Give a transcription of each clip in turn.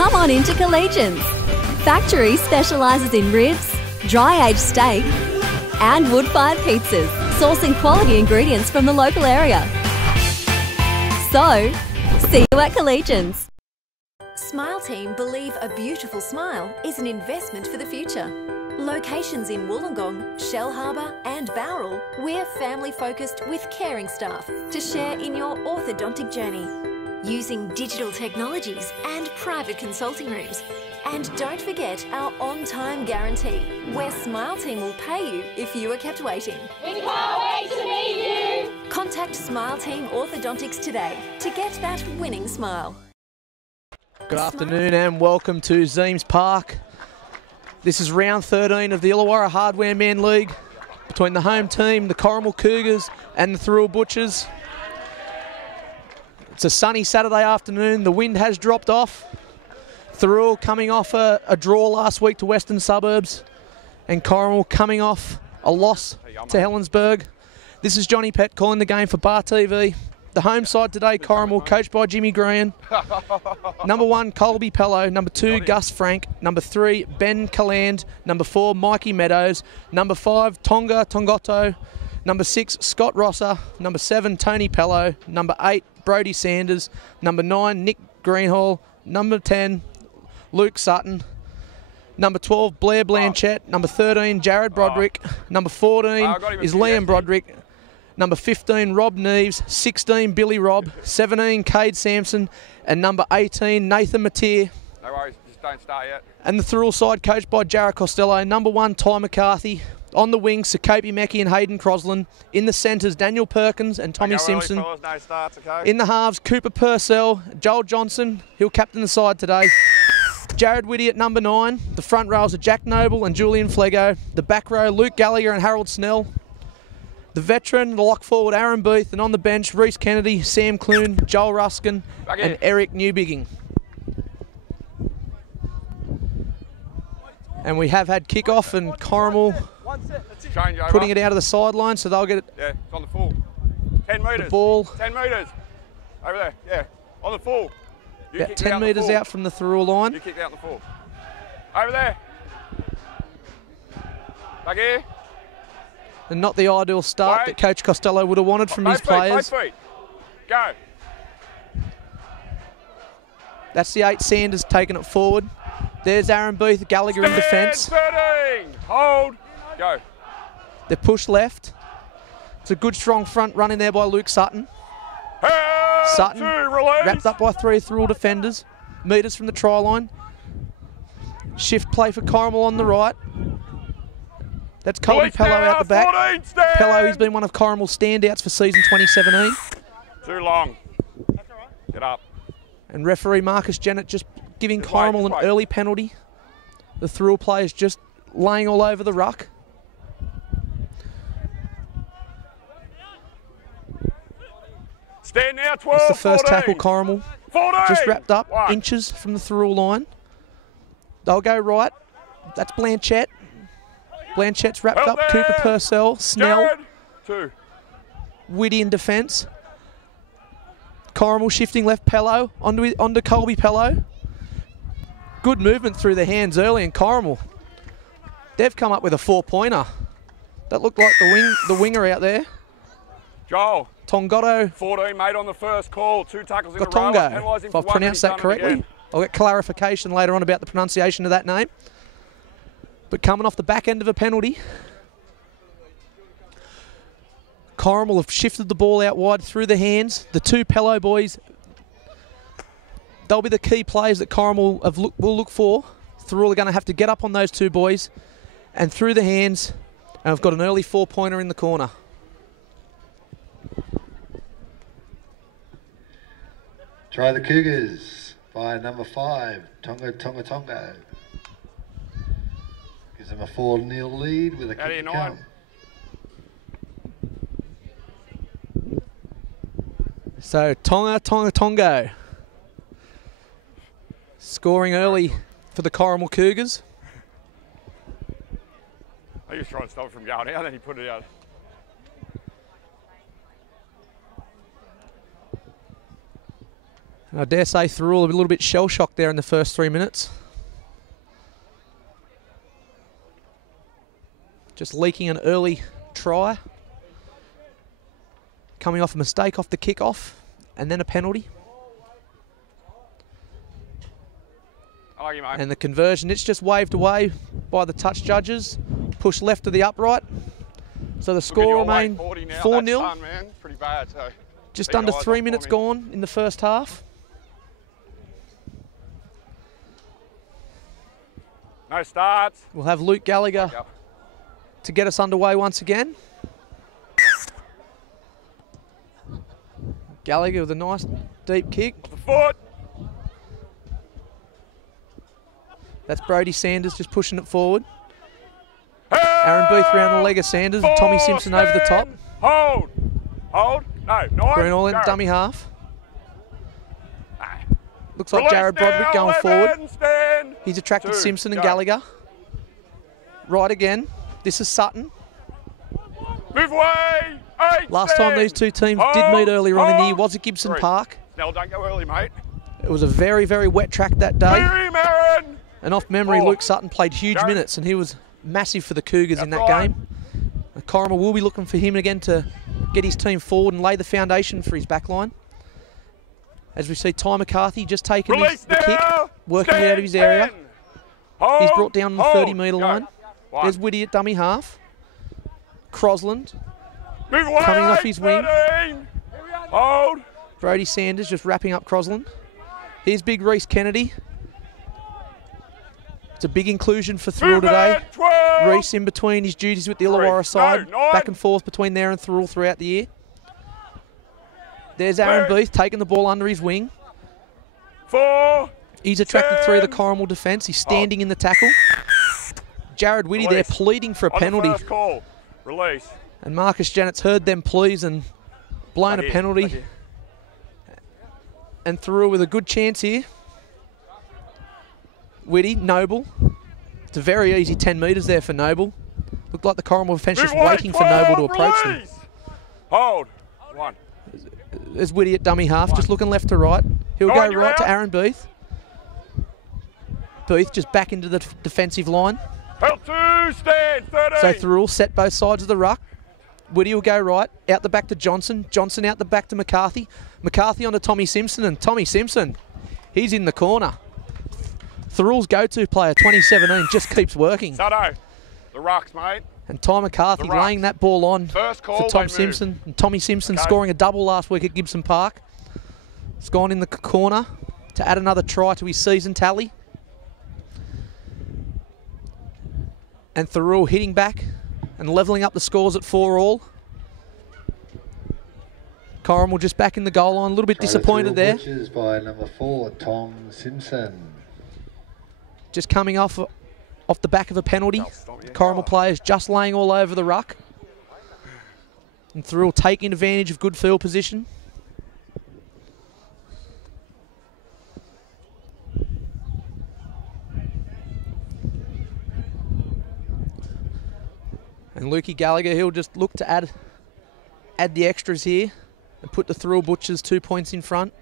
Come on into Collegians. Factory specialises in ribs, dry-aged steak and wood-fired pizzas, sourcing quality ingredients from the local area. So, see you at Collegians. Smile Team believe a beautiful smile is an investment for the future. Locations in Wollongong, Shell Harbour and Thirroul, we're family-focused with caring staff to share in your orthodontic journey. Using digital technologies and private consulting rooms. And don't forget our on-time guarantee, where Smile Team will pay you if you are kept waiting. We can't wait to meet you! Contact Smile Team Orthodontics today to get that winning smile. Good afternoon and welcome to Zeems Park. This is round 13 of the Illawarra Hardware Man League between the home team, the Corrimal Cougars and the Thirroul Butchers. It's a sunny Saturday afternoon. The wind has dropped off. Thirroul coming off a draw last week to Western Suburbs, and Corrimal coming off a loss to Helensburgh. This is Johnny Pett calling the game for Bar TV. The home side today, Corrimal, coached by Jimmy Green. Number 1, Colby Pello. Number 2, Gus Frank. Number 3, Ben Calland. Number 4, Mikey Meadows. Number 5, Tonga Tongotto. Number 6, Scott Rosser. Number 7, Tony Pello. Number 8, Brody Sanders. Number 9, Nick Greenhall. Number 10, Luke Sutton. Number 12, Blair Blanchett. Number 13, Jared Broderick. Number 14 is Liam Broderick. Number 15, Rob Neves. 16, Billy Robb. 17, Cade Sampson. And number 18, Nathan Mateer. No worries, just don't start yet. And the Thirroul side coached by Jarrah Costello. Number 1, Ty McCarthy. On the wings, Sakopi Mecki and Hayden Crosland. In the centres, Daniel Perkins and Tommy Simpson. Early, fellas, no starts, okay? In the halves, Cooper Purcell, Joel Johnson. He'll captain the side today. Jared Whitty at number 9. The front rows are Jack Noble and Julian Flego. The back row, Luke Gallagher and Harold Snell. The veteran, the lock forward, Aaron Booth. And on the bench, Reece Kennedy, Sam Clune, Joel Ruskin and Eric Newbigging. And we have had kick-off and Corrimal putting it out of the sideline, so they'll get it. Yeah, it's on the full. 10 metres. The ball. 10 metres. Over there, yeah. On the full. You About 10 metres out from the Thirroul line. You kicked out the full. Over there. Back here. And not the ideal start that Coach Costello would have wanted from his players. Both feet. Go. That's the 8, Sanders taking it forward. There's Aaron Booth, Gallagher in defence. 13. Hold. Go. They're pushed left. It's a good strong front run in there by Luke Sutton. Sutton wrapped up by 3 Thirroul defenders. Metres from the try line. Shift play for Corrimal on the right. That's Colby Pello out the back. Pello, he's been one of Corrimal's standouts for season 2017. Too long. Get up. And referee Marcus Jennett just giving Corrimal an early penalty. The Thirroul players just laying all over the ruck. Stand now, 12, That's the first 14. tackle, Corrimal. 14. Just wrapped up, inches from the Thirroul line. They'll go right. That's Blanchett. Blanchet's wrapped up. Cooper Purcell, Snell. Jared. 2. Whitty in defence. Corrimal shifting left, Pello onto Colby Pello. Good movement through the hands early in Corrimal. They've come up with a 4-pointer. That looked like the winger out there. Joel. Tongotto. 14 made on the first call. 2 tackles in a row. Gatongo, if I've pronounced that correctly. I'll get clarification later on about the pronunciation of that name. But coming off the back end of a penalty, Corrimal have shifted the ball out wide through the hands. The 2 Pello boys, they'll be the key players that Corrimal will look for. Thirroul are going to have to get up on those 2 boys and through the hands, and I've got an early 4-pointer in the corner. Try the Cougars by number 5, Tonga. Gives them a 4-0 lead with a kick to come. So Tonga. Scoring early for the Corrimal Cougars. I just trying to stop it from going out, then he put it out. And I dare say Thirroul a little bit shell-shocked there in the first 3 minutes. Just leaking an early try. Coming off a mistake off the kick-off, and then a penalty. I like you, mate. And the conversion, it's just waved away by the touch judges. Push left to the upright. So the score remained 4-0. Pretty bad, so Just under 3 minutes gone in the first half. No starts. We'll have Luke Gallagher to get us underway once again. Gallagher with a nice deep kick. Off the foot. That's Brodie Sanders just pushing it forward. Aaron Booth round the leg of Sanders and Tommy Simpson over the top. Hold. Hold. No. Nice. Greenall in dummy half. Looks like Jared Broderick going forward. He's attracted Simpson and Gallagher. Right again. This is Sutton. Move away. Last time these two teams did meet earlier on in the year was at Gibson Park. Snell, don't go early, mate. It was a very, very wet track that day. Marin. And off memory, Luke Sutton played huge minutes and he was massive for the Cougars in that game. Corrimal will be looking for him again to get his team forward and lay the foundation for his backline. As we see Ty McCarthy just taking the kick, working it out of his area. He's brought down the 30-metre line. There's Whitty at dummy half. Crosland coming off his wing. Hold. Brodie Sanders just wrapping up Crosland. Here's big Reece Kennedy. It's a big inclusion for Thirroul today. Reece in between his duties with the Illawarra side, back and forth between there and Thirroul throughout the year. There's Aaron Booth taking the ball under his wing. He's attracted through the Corrimal defence. He's standing in the tackle. Jared Whitty there pleading for a penalty. Release. And Marcus Janet's heard them pleas and blown a penalty. And Thirroul with a good chance here. Whitty, Noble. It's a very easy 10 metres there for Noble. Looked like the Corrimal defence just waiting for Noble to approach them. Hold. One. There's Whitty at dummy half, just looking left to right. He'll go right to Aaron Booth. Booth just back into the defensive line. L2, stand, 30. So Thirroul set both sides of the ruck. Whitty will go right, out the back to Johnson. Johnson out the back to McCarthy. McCarthy onto Tommy Simpson, and Tommy Simpson, he's in the corner. Thirroul's go-to player, 2017, just keeps working. Sato, the rucks, mate. And Ty McCarthy laying that ball on for Tom Simpson. And Tommy Simpson scoring a double last week at Gibson Park. It's gone in the corner to add another try to his season tally. And Thirroul hitting back and levelling up the scores at 4-all. Corrimal just back in the goal line, a little bit disappointed there. By number 4, Tom Simpson. Just coming off the back of a penalty. Corrimal players just laying all over the ruck. And Thirroul taking advantage of good field position. And Lukey Gallagher, he'll just look to add the extras here and put the Thirroul Butchers 2 points in front.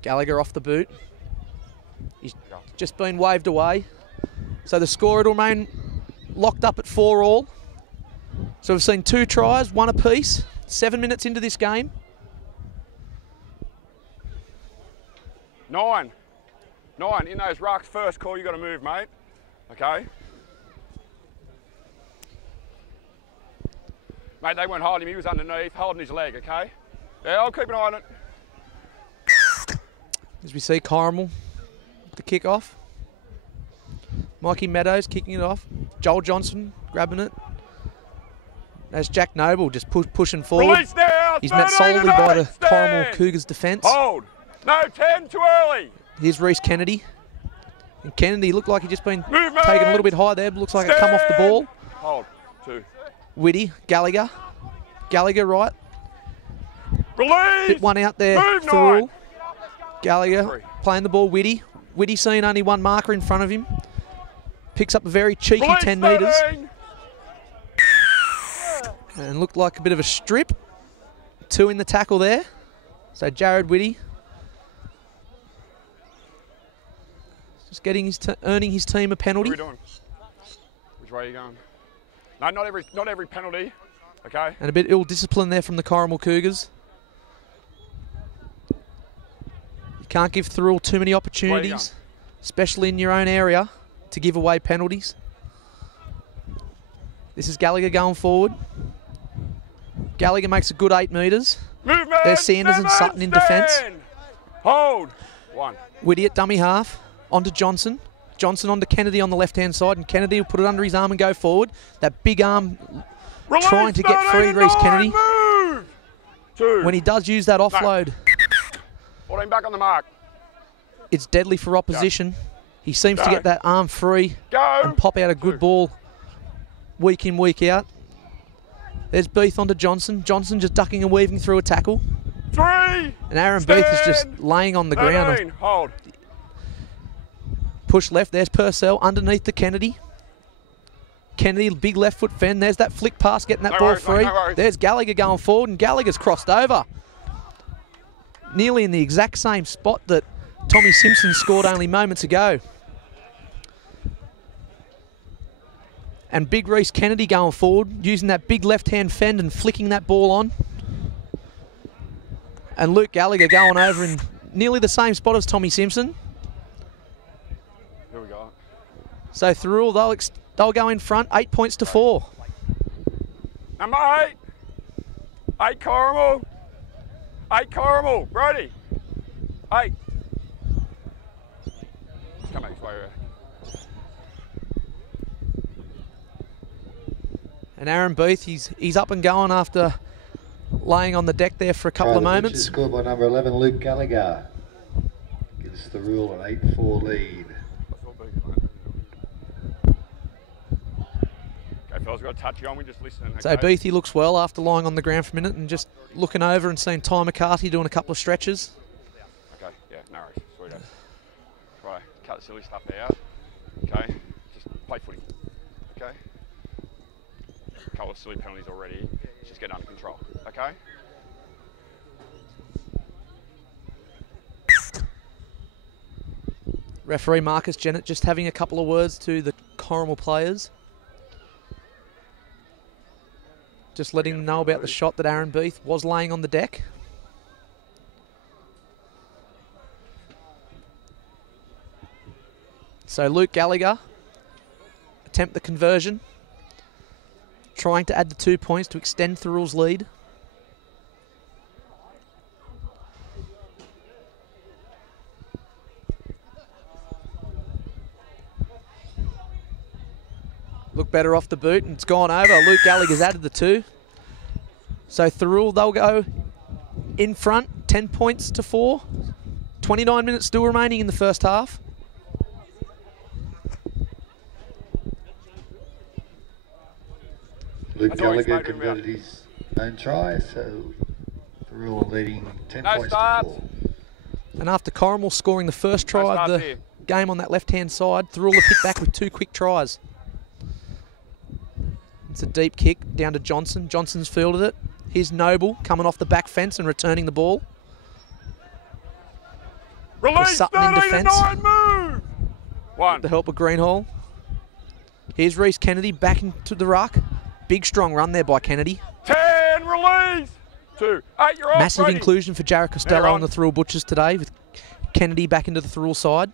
Gallagher off the boot. He's just been waved away. So the score will remain locked up at 4-all. So we've seen 2 tries, 1 apiece, 7 minutes into this game. 9 in those rucks. First call, you got to move, mate. Okay. Mate, they weren't holding him. He was underneath, holding his leg. Okay. Yeah, I'll keep an eye on it. As we see Corrimal, the kick off. Mikey Meadows kicking it off. Joel Johnson grabbing it. As Jack Noble just pushing forward. He's met solidly by the Corrimal Cougars defence. Hold. No, 10 too early. Here's Reece Kennedy. And Kennedy looked like he'd just been taken a little bit high there, but looks like it come off the ball. Hold. 2. Whitty, Gallagher. Gallagher right. Release. Bit one out there. Thirroul. Gallagher playing the ball. Whitty. Whitty seeing only one marker in front of him. Picks up a very cheeky Release 10 metres. 13. And looked like a bit of a strip. 2 in the tackle there. So Jared Whitty just getting earning his team a penalty. What are we doing? Which way are you going? No, not every penalty. Okay. And a bit ill discipline there from the Corrimal Cougars. You can't give Thirroul too many opportunities, especially in your own area, to give away penalties. This is Gallagher going forward. Gallagher makes a good 8 metres. Movement. There's Sanders and Sutton in defence. Hold. 1. Whitty at dummy half. Onto Johnson. Johnson onto Kennedy on the left-hand side, and Kennedy will put it under his arm and go forward. That big arm trying to get free Reece Kennedy. Move. 2. When he does use that offload, 14 back on the mark. it's deadly for opposition. He seems to get that arm free and pop out a good ball week in, week out. There's Beath onto Johnson. Johnson just ducking and weaving through a tackle. 3. And Aaron Beath is just laying on the 13. ground. Hold. Push left. There's Purcell underneath the Kennedy. Kennedy, big left foot fend. There's that flick pass getting that ball free. There's Gallagher going forward, and Gallagher's crossed over. Nearly in the exact same spot that Tommy Simpson scored only moments ago. And big Reece Kennedy going forward, using that big left-hand fend and flicking that ball on. And Luke Gallagher going over in nearly the same spot as Tommy Simpson. Here we go. So Thirroul, they'll go in front, 8 points to 4. Number 8. 8 Corrimal. 8 Corrimal. Brody. 8. Come back this way. And Aaron Beath, he's up and going after laying on the deck there for a couple of moments. Scored by number 11, Luke Gallagher. Gives Thirroul an 8-4 lead. Okay, fellas, we've got a touchy on. We just listening. Okay? So Beathy looks well after lying on the ground for a minute and just looking over and seeing Ty McCarthy doing a couple of stretches. Okay, yeah, no worries. Sweet as. Right, cut the silly stuff out. Okay, just play footy. Okay. A couple of silly penalties already. Just get under control. Okay. Referee Marcus Jennett just having a couple of words to the Corrimal players. Just letting them know about the shot that Aaron Beath was laying on the deck. So Luke Gallagher attempt the conversion, trying to add the 2 points to extend Thirroul's lead. Look better off the boot, and it's gone over. Luke Gallagher's added the 2. So Thirroul, they'll go in front, 10 points to 4. 29 minutes still remaining in the first half. Luke Gallagher converted his own try, so Thirroul are leading 10 points to 4. And after Corrimal scoring the first try of the game on that left-hand side, Thirroul have hit back with 2 quick tries. It's a deep kick down to Johnson. Johnson's fielded it. Here's Noble coming off the back fence and returning the ball. Release Sutton in defence. move! 1. With the help of Greenhall. Here's Reece Kennedy back into the ruck. Big strong run there by Kennedy. 10, release! 2, 8, you're off. Massive Brady. inclusion for Jared Costello and the Thirroul Butchers today, with Kennedy back into the Thirroul side.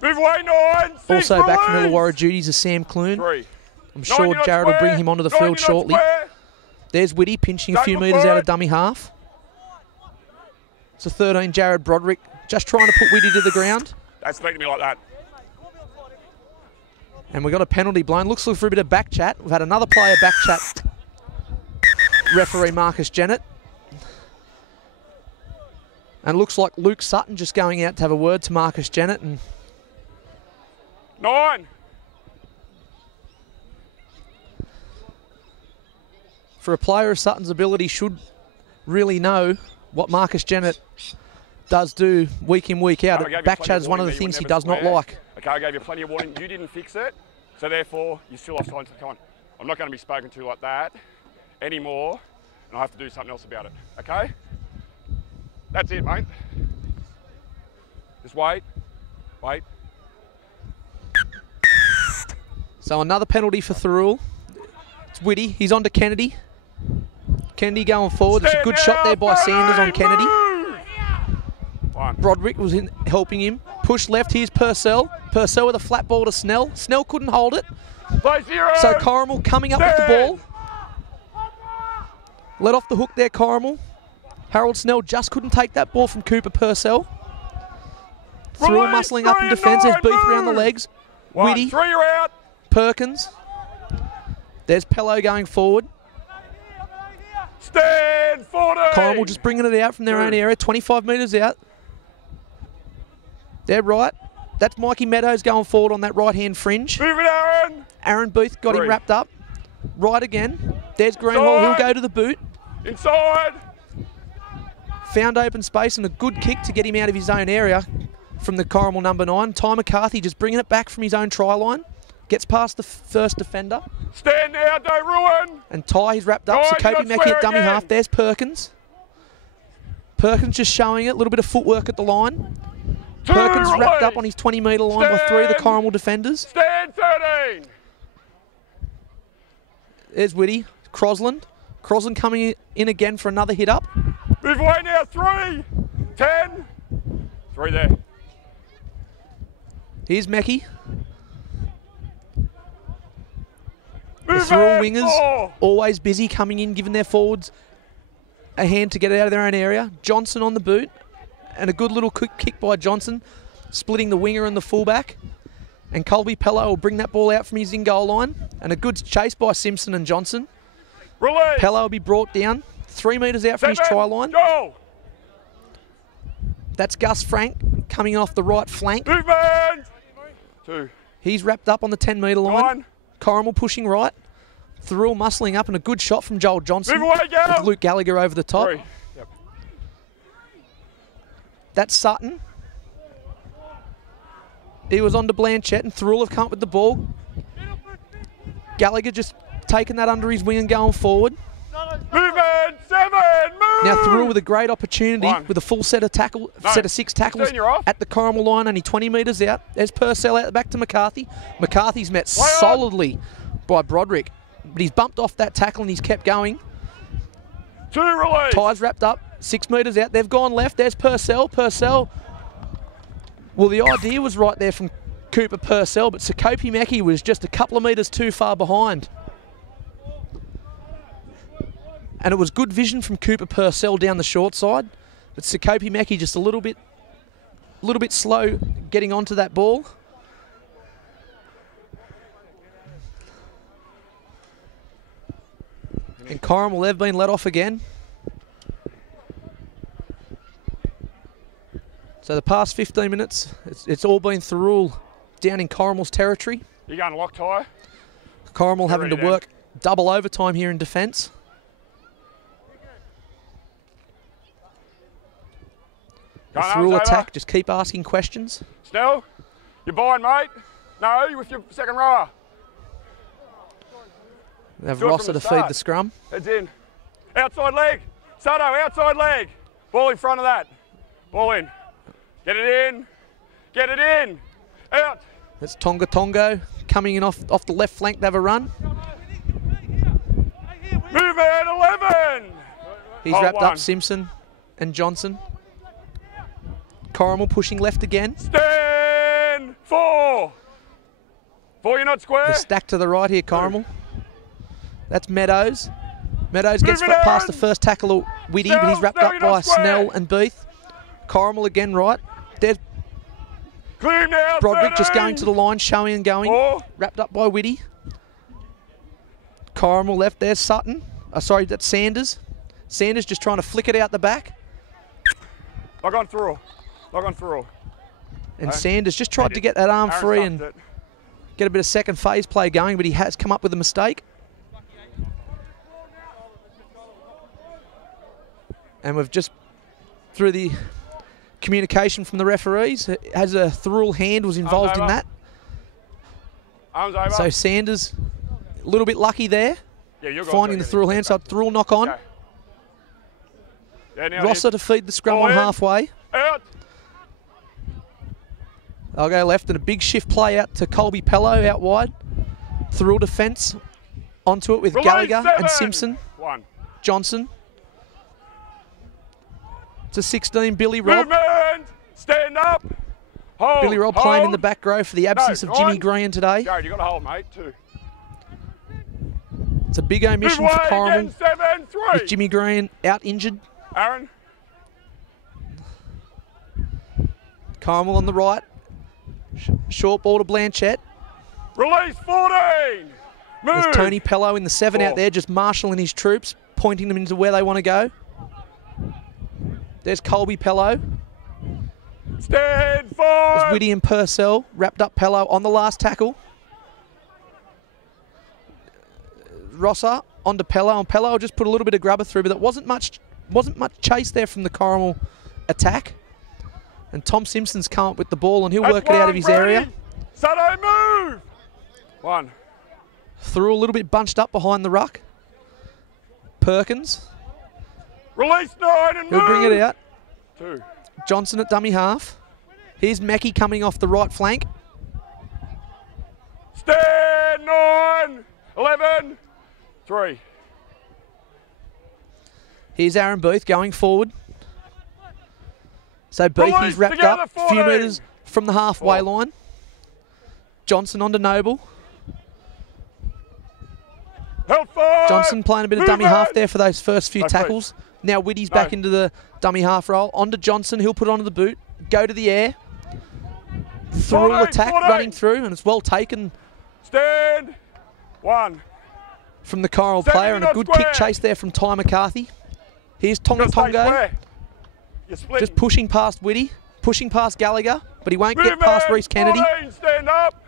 Move away, 9, 6, Also back from release. Illawarra duties is Sam Clune. 3. I'm sure Jared will bring him onto the field shortly. There's Whitty pinching a few metres out of dummy half. It's a 13, Jared Broderick, just trying to put Whitty to the ground. Don't speak to me like that. And we've got a penalty blown. Looks like for a bit of back chat. We've had another player back chat. Referee Marcus Jennett. And looks like Luke Sutton just going out to have a word to Marcus Jennett. And 9. for a player of Sutton's ability, should really know what Marcus Jennett does do week in, week out. I gave you Back plenty chat is one of the warning things that you he would does never not swear. like. Okay, I gave you plenty of warning. You didn't fix it, so therefore you're still offside. Come on. I'm not going to be spoken to like that anymore, and I have to do something else about it. Okay? That's it, mate. Just wait. Wait. So another penalty for Thirroul. It's Whitty. He's on to Kennedy. Kennedy going forward. It's a good shot there by Sanders on Kennedy. Broderick was helping him. Push left. Here's Purcell. Purcell with a flat ball to Snell. Snell couldn't hold it. Play zero. So Corrimal coming up with the ball. Let off the hook there, Corrimal. Harold Snell just couldn't take that ball from Cooper Purcell. Thirroul muscling up in defence. There's Booth around the legs. Whitty. 3, you're out. Perkins. There's Pello going forward. Stand 40. Corrimal just bringing it out from their own area. 25 metres out. They're right. That's Mikey Meadows going forward on that right-hand fringe. Move it, Aaron. Aaron Booth got him 3. wrapped up. Right again. There's Greenhall. He'll go to the boot. Inside. Found open space and a good kick to get him out of his own area from the Corrimal number 9. Ty McCarthy just bringing it back from his own try line. Gets past the first defender. Stand now, don't ruin. And Ty, he's wrapped up. Ty, So Kobe you Mackey at dummy again. half. There's Perkins. Perkins just showing it. A little bit of footwork at the line. Perkins wrapped up on his 20-metre line by 3 of the Corrimal defenders. Stand 13. There's Whitty. Crosland. Crosland coming in again for another hit up. Move away now, 3. 10. 3 there. Here's Mackey. The Move Thirroul in, wingers 4. always busy coming in, giving their forwards a hand to get it out of their own area. Johnson on the boot. And a good little quick kick by Johnson, splitting the winger and the fullback. And Colby Pello will bring that ball out from his in-goal line. And a good chase by Simpson and Johnson. Release. Pello will be brought down 3 metres out from his 7. try line. Go. That's Gus Frank coming off the right flank. Movement. 2. He's wrapped up on the 10-metre line. 9. Corrimal pushing right. Thirroul muscling up and a good shot from Joel Johnson. Move away, go. With Luke Gallagher over the top. 3. Yep. That's Sutton. He was on to Blanchett and Thirroul have come up with the ball. Gallagher just taking that under his wing and going forward. Movement. 7. Move. Now Thirroul with a great opportunity 1. with a full set of set of 6 tackles 16, you're off. at the Corrimal line, only 20 metres out. There's Purcell out the back to McCarthy. McCarthy's met Play on. solidly by Broderick, but he's bumped off that tackle and he's kept going. 2 release. Tyres wrapped up, 6 metres out. They've gone left. There's Purcell. Purcell. Well, the idea was right there from Cooper Purcell, but Kobe Mackey was just a couple of metres too far behind. And it was good vision from Cooper Purcell down the short side, but Kobe Mackey just a little bit slow getting onto that ball. And Corrimal, they've been let off again. So the past 15 minutes, it's all been Thirroul down in Corrimal's territory. You going lock tie? Corrimal Get having to ready then. work double overtime here in defence. The Going Thirroul arms over. attack, just keep asking questions. Snell, you're buying, mate? No, you with your second rower. They have Do it from Rosser the to feed start. the scrum. Heads in. Outside leg. Sato, outside leg. Ball in front of that. Ball in. Get it in. Get it in. Out. That's Tonga Tongo coming in off the left flank to have a run. Movement 11. He's Hold wrapped one. up Simpson and Johnson. Corrimal pushing left again. Stand 4. 4, you're not square. They're stacked to the right here, Corrimal. That's Meadows. Meadows gets Move it past on. the first tackle of Whitty, but he's wrapped Snell, up you're by not square. Snell and Booth. Corrimal again right. There's Clear now. Broderick just 13. going to the line, showing and going. 4. Wrapped up by Whitty. Corrimal left. There's Sutton. Sorry, that's Sanders. Sanders just trying to flick it out the back. Log on Thirroul. Log on Thirroul. And Okay. Sanders just tried He to did. get that arm Aaron free stuffed and it. get a bit of second phase play going, but he has come up with a mistake. And we've just, through the communication from the referees. Has a Thirroul hand was involved in that. Arms over. So Sanders, a little bit lucky there, Yeah, finding the Thirroul hand. So Thirroul knock on. Okay. Yeah, now Rosser to feed the scrum Ball on in. halfway. Out. They'll go left and a big shift play out to Colby Pello out wide. Thirroul defence onto it with Release Gallagher 7. and Simpson. 1. Johnson. To 16, Billy Robb. Movement. Stand up. Hold. Billy Robb playing in the back row for the absence of Jimmy 9. Green today. Jared, you got to hold, mate. 2. It's a big omission Move for away Corrimal again. 7. 3. with Jimmy Green out injured. Aaron. Corrimal on the right. Short ball to Blanchett. Release 14. Move. There's Tony Pello in the 7 out 4. there, just marshalling his troops, pointing them into where they want to go. There's Colby Pello. Stand 5. There's Whitty and Purcell, wrapped up Pello on the last tackle. Rosser onto Pello, and Pello just put a little bit of grubber through, but there wasn't much chase there from the Corrimal attack. And Tom Simpson's come up with the ball, and he'll work it out of his area. Sato, move. 1. Through a little bit bunched up behind the ruck. Perkins, Release 9 and he'll move. bring it out. 2. Johnson at dummy half. Here's Mackie coming off the right flank. Stand 9. 11. 3. Here's Aaron Booth going forward. So Booth Release is wrapped together, up a few 14. metres from the halfway 4. line. Johnson onto Noble. Help 5. Johnson playing a bit of dummy half there for those first few No, tackles. Now Whitty's No. back into the dummy half role. Onto Johnson, he'll put it onto the boot. Go to the air. Through 14, attack 14. running through, and it's well taken Stand 1. from the Corrimal Stand player, in and a the good square. kick chase there from Ty McCarthy. Here's Tonga Just stay Tongo, square. You're splitting. just pushing past Whitty, pushing past Gallagher, but he won't get Movement. past Reece Kennedy. 14. Stand up.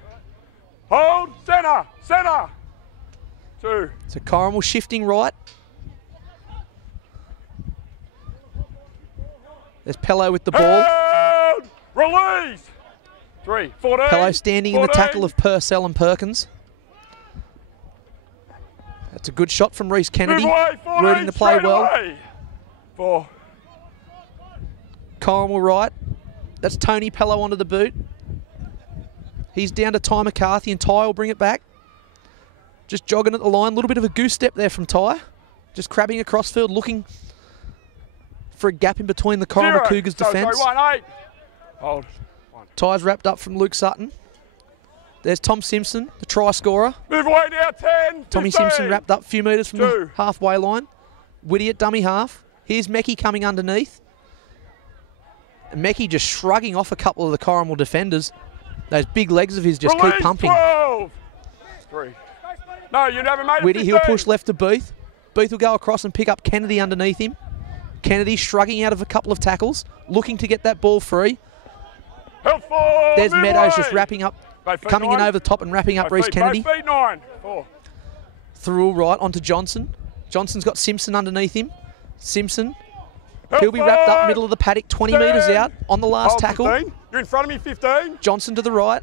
Hold. Centre. Centre. 2. So Corrimal shifting right. There's Pello with the ball. Hold. Release. 3. 14. Pello standing in the 14. tackle of Purcell and Perkins. That's a good shot from Reece Kennedy, Move away, 14, reading the play straight well. away. 4. Corrimal right. That's Tony Pello onto the boot. He's down to Ty McCarthy, and Ty will bring it back. Just jogging at the line. A little bit of a goose step there from Ty. Just crabbing across field, looking for a gap in between the Corrimal 0. Cougars Sorry, defence. 1. 8. Hold. 1. Ty's wrapped up from Luke Sutton. There's Tom Simpson, the try scorer. Move away now. 10. Tommy 15. Simpson wrapped up a few metres from 2. the halfway line. Whitty at dummy half. Here's Mackie coming underneath. And Mackie just shrugging off a couple of the Corrimal defenders. Those big legs of his just Release keep pumping. 12. 3. No, you never made it. Whitty, 15. he'll push left to Booth. Booth will go across and pick up Kennedy underneath him. Kennedy shrugging out of a couple of tackles, looking to get that ball free. Help 4. There's move Meadows away. just wrapping up, Both feet coming in 9. over the top and wrapping up Both Reece feet, Kennedy. Both feet 9. 4. Through right onto Johnson. Johnson's got Simpson underneath him. Simpson, Help he'll be wrapped up 5. middle of the paddock, 20 10. metres out on the last Hold tackle. 15. You're in front of me. 15. Johnson to the right.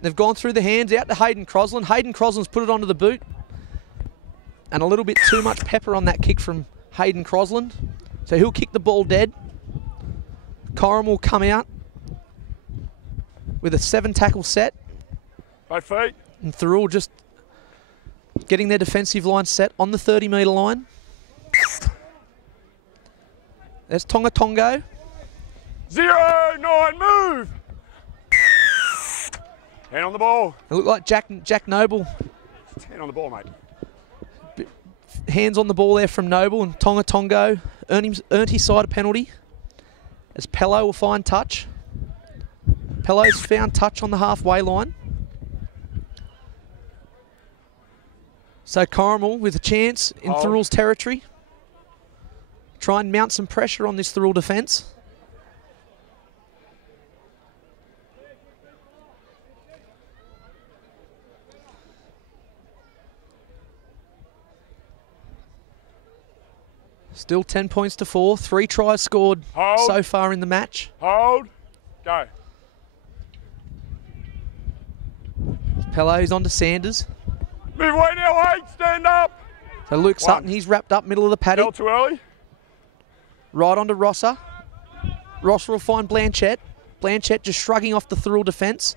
They've gone through the hands out to Hayden Crosland. Hayden Crosland's put it onto the boot. And a little bit too much pepper on that kick from Hayden Crosland. So he'll kick the ball dead. Corrimal will come out with a 7 tackle set. Both feet. And Thirroul just getting their defensive line set on the 30-metre line. There's Tonga Tongo. 0. 9. Move. Hand on the ball. It looked like Jack Noble. Hand on the ball, mate. Hands on the ball there from Noble, and Tonga Tongo earned his side a penalty as Pello will find touch. Pello's found touch on the halfway line. So Corrimal with a chance in Hold. Thirroul's territory. Try and mount some pressure on this Thirroul defence. Still 10 points to 4. 3 tries scored so far in the match. Hold. Go. Pello's on to Sanders. Move away now, 8. Stand up. So Luke Sutton, he's wrapped up middle of the paddock. Fell too early. Right onto Rosser. Rosser will find Blanchett. Blanchett just shrugging off the Thirroul defence.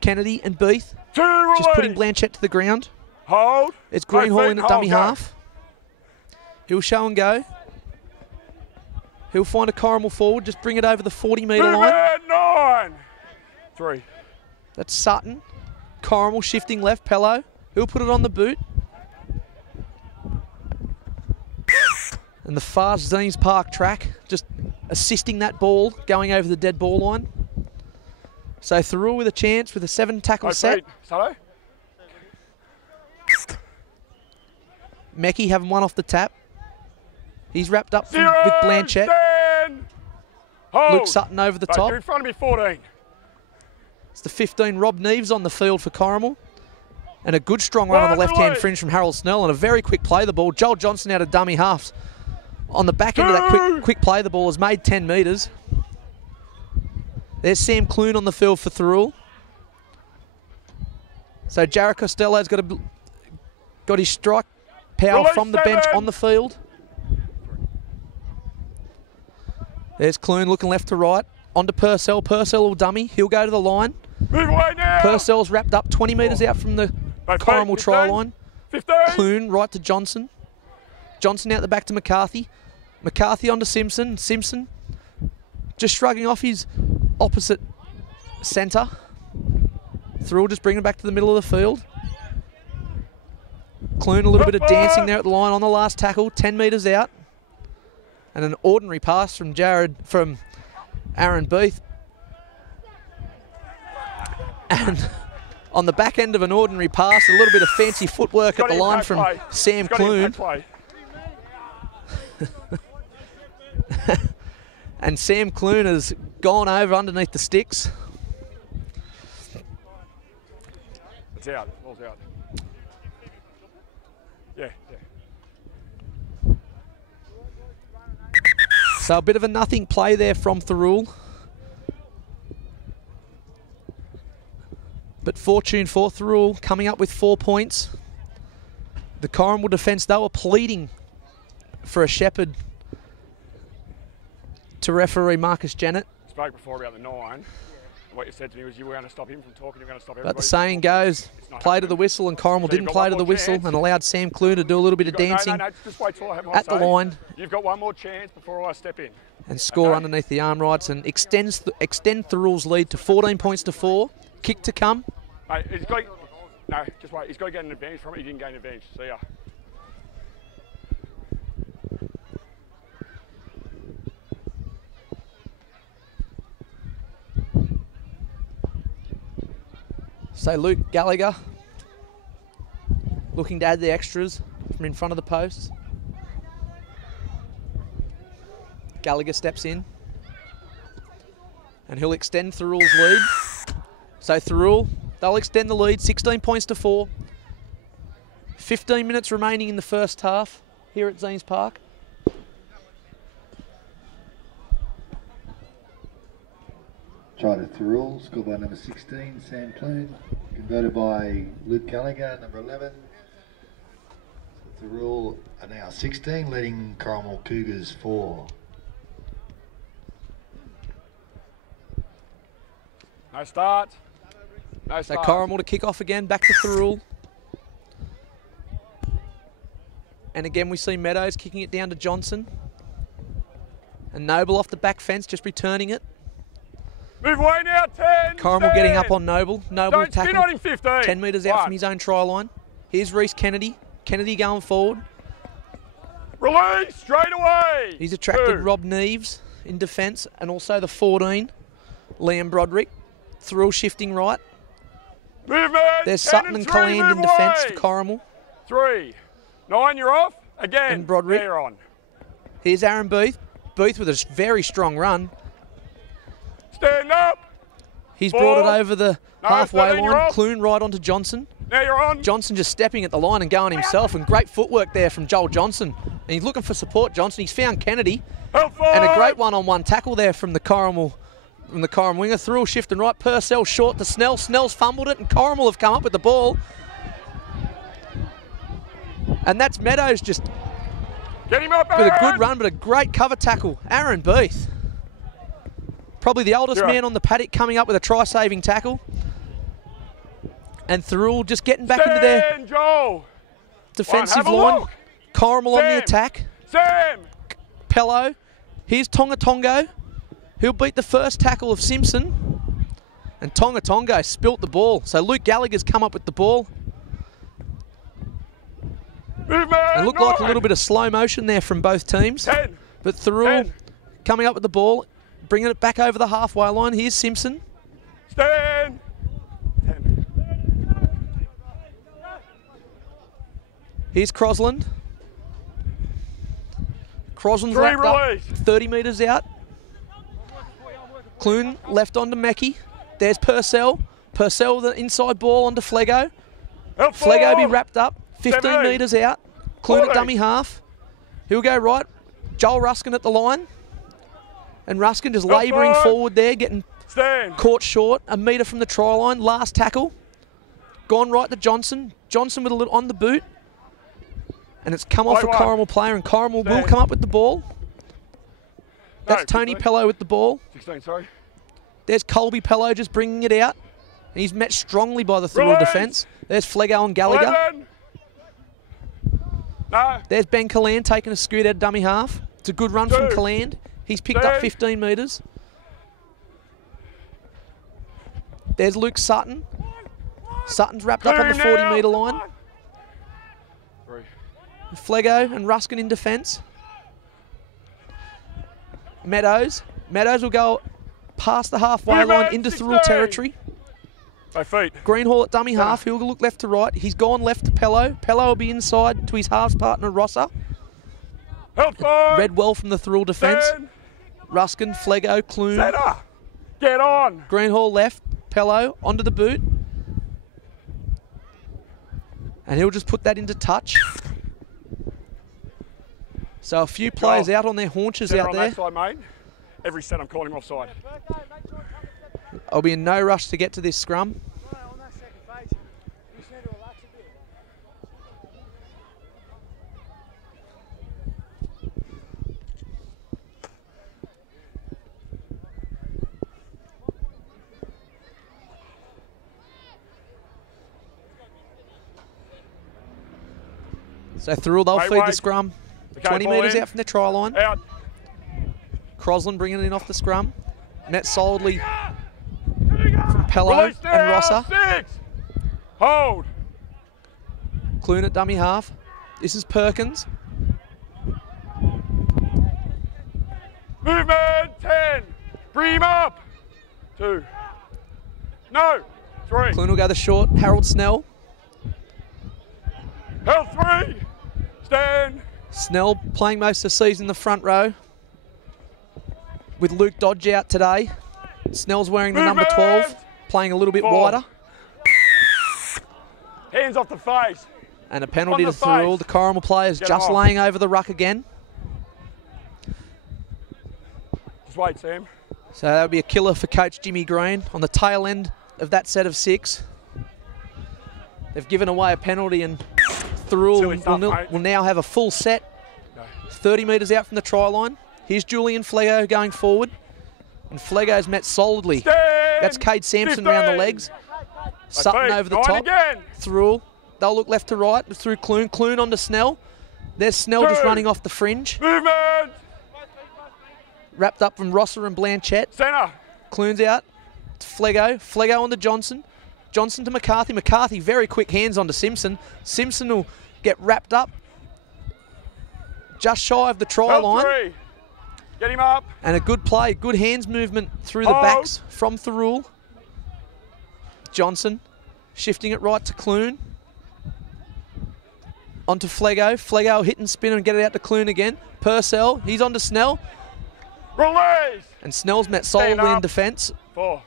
Kennedy and Beath just putting Blanchett to the ground. Hold. It's Greenhall in at dummy half. He'll show and go. He'll find a Corrimal forward, just bring it over the 40-metre line. 9. 3. That's Sutton. Corrimal shifting left, Pello. He'll put it on the boot. And the fast Zeens Park track, just assisting that ball, going over the dead ball line. So Thirroul with a chance with a 7-tackle set. Meckie having one off the tap. He's wrapped up with Blanchett. Luke Sutton over the top. You're in front of me, 14. It's the 15, Rob Neves on the field for Corrimal. And a good strong run on the left-hand fringe from Harold Snell and a very quick play the ball. Joel Johnson out of dummy halves. On the back end of that quick play the ball has made 10 metres. There's Sam Clune on the field for Thirroul. So Jared Costello's got his strike power from the bench on the field. There's Clune looking left to right. On to Purcell. Purcell will dummy. He'll go to the line. Move away now. Purcell's wrapped up 20 metres out from the Corrimal try line. 15. Clune right to Johnson. Johnson out the back to McCarthy. McCarthy on to Simpson. Simpson just shrugging off his opposite centre. Thirroul just bringing it back to the middle of the field. Clune a little bit of dancing there at the line on the last tackle. 10 metres out. And an ordinary pass from Aaron Beath. And on the back end of an ordinary pass, a little bit of fancy footwork at the line from Sam Clune. And Sam Clune has gone over underneath the sticks. It's out. Ball's out. Yeah. So a bit of a nothing play there from Thirroul. But fortune for Thirroul coming up with 4 points. The Corrimal defence, they were pleading for a shepherd to referee Marcus Jennett. Spoke before about the 9. What you said to me was you were going to stop him from talking, you were going to stop everybody. But the saying goes, play to the whistle, and Corrimal didn't play to the whistle and allowed Sam Clune to do a little bit of dancing just wait till I have my at the line. You've got one more chance before I step in. And score underneath the arm rights and extend Thirroul's lead to 14 points to 4. Kick to come. Mate, just wait. He's got to get an advantage from it. He didn't gain an advantage. See ya. So Luke Gallagher looking to add the extras from in front of the posts. Gallagher steps in and he'll extend Thirroul's lead. So Thirroul, they'll extend the lead, 16 points to 4. 15 minutes remaining in the first half here at Zeens Park. Try to Thirroul, scored by number 16, Sam Clune. Converted by Luke Gallagher, number 11. So Thirroul are now 16, leading Corrimal Cougars 4. No start. No So start. Corrimal to kick off again, back to Thirroul. And again we see Meadows kicking it down to Johnson. And Noble off the back fence, just returning it. Move away now, 10. Corrimal getting up on Noble. Noble Don't spin tackle on him, 15. 10 metres out from his own try line. Here's Reece Kennedy. Kennedy going forward. Release straight away. He's attracted 2. Rob Neves in defence and also the 14, Liam Broderick. Thirroul shifting right. Movement. There's 10 Sutton and Calland in defence for Corrimal. 3. 9, you're off. Again. And Broderick. There on. Here's Aaron Beath. Beath with a very strong run. Stand up. He's 4. brought it over the halfway 13, you're line. off. Clune right onto Johnson. Now you're on. Johnson just stepping at the line and going himself, and great footwork there from Joel Johnson. And he's looking for support, Johnson. He's found Kennedy. Help And a forward. great one-on-one tackle there from the Corrimal winger. Thirroul shifting right. Purcell short to Snell. Snell's fumbled it, and Corrimal have come up with the ball. And that's Meadows just Get him up, with a Aaron. good run, but a great cover tackle. Aaron Beath. Probably the oldest man on the paddock coming up with a try-saving tackle. And Thirroul just getting back into their Stand, Joel. defensive Have a line. look. Corrimal on the Sam. attack. Sam. Pello. Here's Tonga Tongo. He'll beat the first tackle of Simpson. And Tonga Tongo spilt the ball. So Luke Gallagher's come up with the ball. Movement. It looked like a little bit of slow motion there from both teams. 10. But Thirroul 10. coming up with the ball, bringing it back over the halfway line. Here's Simpson. Stand. 10. Here's Crosland. Crosland's Three wrapped up, release. 30 metres out. Clune left onto Mackey. There's Purcell. Purcell with the inside ball onto Flego. Help Flego be forward. wrapped up, 15 17. metres out. Clune at 40. dummy half. He'll go right. Joel Ruskin at the line. And Ruskin just Help labouring forward. forward there, getting Stand. caught short, a metre from the try line. Last tackle. Gone right to Johnson. Johnson with a little on the boot. And it's come off a Wait, one. Corrimal player, and Corrimal will Stand. come up with the ball. That's No, Tony 16. Pello with the ball. 16, sorry. There's Colby Pello just bringing it out. And he's met strongly by the Thirroul Release. defence. There's Flego and Gallagher. 11. No. There's Ben Calland taking a scoot out of dummy half. It's a good run from 2. Calland. He's picked up Two. 15 metres. There's Luke Sutton. Sutton's wrapped up on the 2 now. 40 metre line. 3. Flego and Ruskin in defence. Meadows. Meadows will go past the halfway Movement, line into 16. Thirroul territory. By feet. Greenhall at dummy half. He'll look left to right. He's gone left to Pello. Pello will be inside to his halves partner Rosser. Help forward. Redwell from the Thirroul defence. Stand. Ruskin, Flego, Clune. Centre. Get on. Greenhall left. Pello onto the boot. And he'll just put that into touch. So a few players out on their haunches Centre out on there. that side, mate. Every set I'm calling him offside. I'll be in no rush to get to this scrum. So Thirroul, they'll Wait, feed the wait. scrum. Okay, 20 ball metres in. out from their try line. Out. Crosland bringing it in off the scrum. Met solidly from Pello Release now. and Rosser. 6. Hold. Clune at dummy half. This is Perkins. Movement. 10. Bring him up. 2. No. 3. Clune will go the short. Harold Snell. Help 3. Stand. Snell playing most of the season in the front row. With Luke Dodge out today. Snell's wearing the number 12, playing a little bit 4. wider. Hands off the face. And a penalty On to the Thirroul. face. The Corrimal players Get just him off. laying over the ruck again. Just wait, Sam. So that'll be a killer for coach Jimmy Green on the tail end of that set of 6. They've given away a penalty, and Thirroul Silly stuff, mate. will now have a full set. No. 30 metres out from the try line. Here's Julian Flego going forward. And Flego's met solidly. Stand. That's Cade Sampson 15. round the legs. Sutton feet. over the 9 top. again. Thirroul. They'll look left to right through Clune. Clune onto Snell. There's Snell just 2. running off the fringe. Movement. Wrapped up from Rosser and Blanchett. Centre. Clune's out. It's Flego. Flego onto Johnson. Johnson to McCarthy. McCarthy very quick hands onto Simpson. Simpson will get wrapped up just shy of the try Help line. 3. Get him up. And a good play, good hands movement through the Hold. backs from Thirroul. Johnson shifting it right to Clune. Onto Flego. Flego hit and spin and get it out to Clune again. Purcell, he's onto Snell. Release. And Snell's met solidly in up. defence. 4.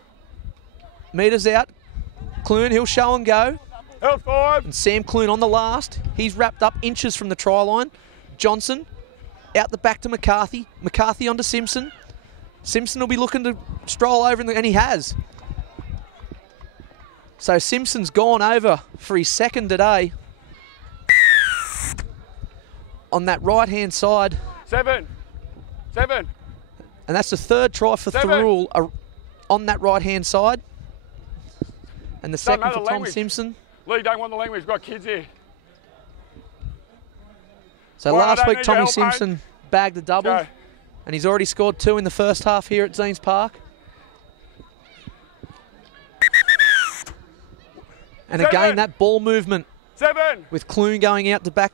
Metres out. Clune, he'll show and go. Help 5. And Sam Clune on the last. He's wrapped up inches from the try line. Johnson. Out the back to McCarthy. McCarthy onto Simpson. Simpson will be looking to stroll over, and he has. So Simpson's gone over for his second today. On that right-hand side. 7. And that's the third try for Thirroul on that right-hand side. And the second for Tom Simpson. Lee, don't want the language. We've got kids here. So last week, Tommy Simpson bagged a double. And he's already scored 2 in the first half here at Zines Park. And again, that ball movement 7. with Clune going out the back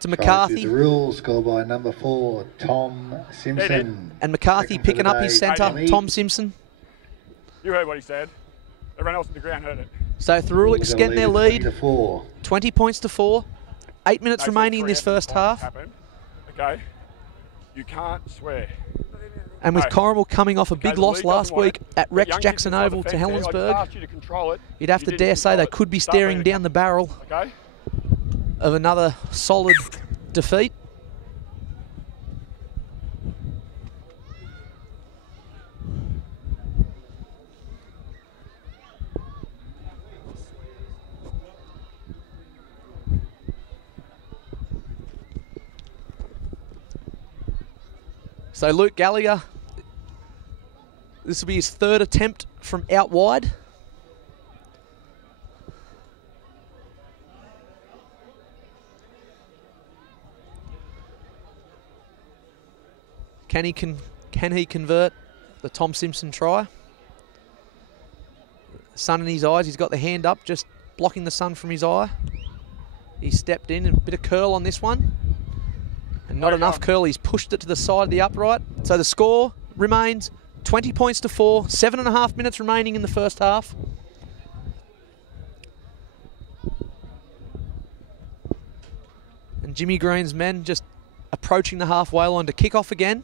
to McCarthy. Thirroul, scored by number 4, Tom Simpson. And McCarthy picking up his centre, Tom Simpson. You heard what he said. Everyone else on the ground heard it. So Thirroul extend their lead. 20 points to 4. 8 minutes remaining in this first half. Okay. You can't swear. And with Corrimal coming off a big loss last week at Rex Jackson Oval to Helensburgh, you'd have to dare say they could be staring down the barrel of another solid defeat. So Luke Gallagher, this will be his third attempt from out wide. Can he convert the Tom Simpson try? Sun in his eyes, he's got the hand up, just blocking the sun from his eye. He stepped in, and a bit of curl on this one. And not enough curl, he's pushed it to the side of the upright. So the score remains 20 points to 4, 7.5 minutes remaining in the first half. And Jimmy Green's men just approaching the halfway line to kick off again.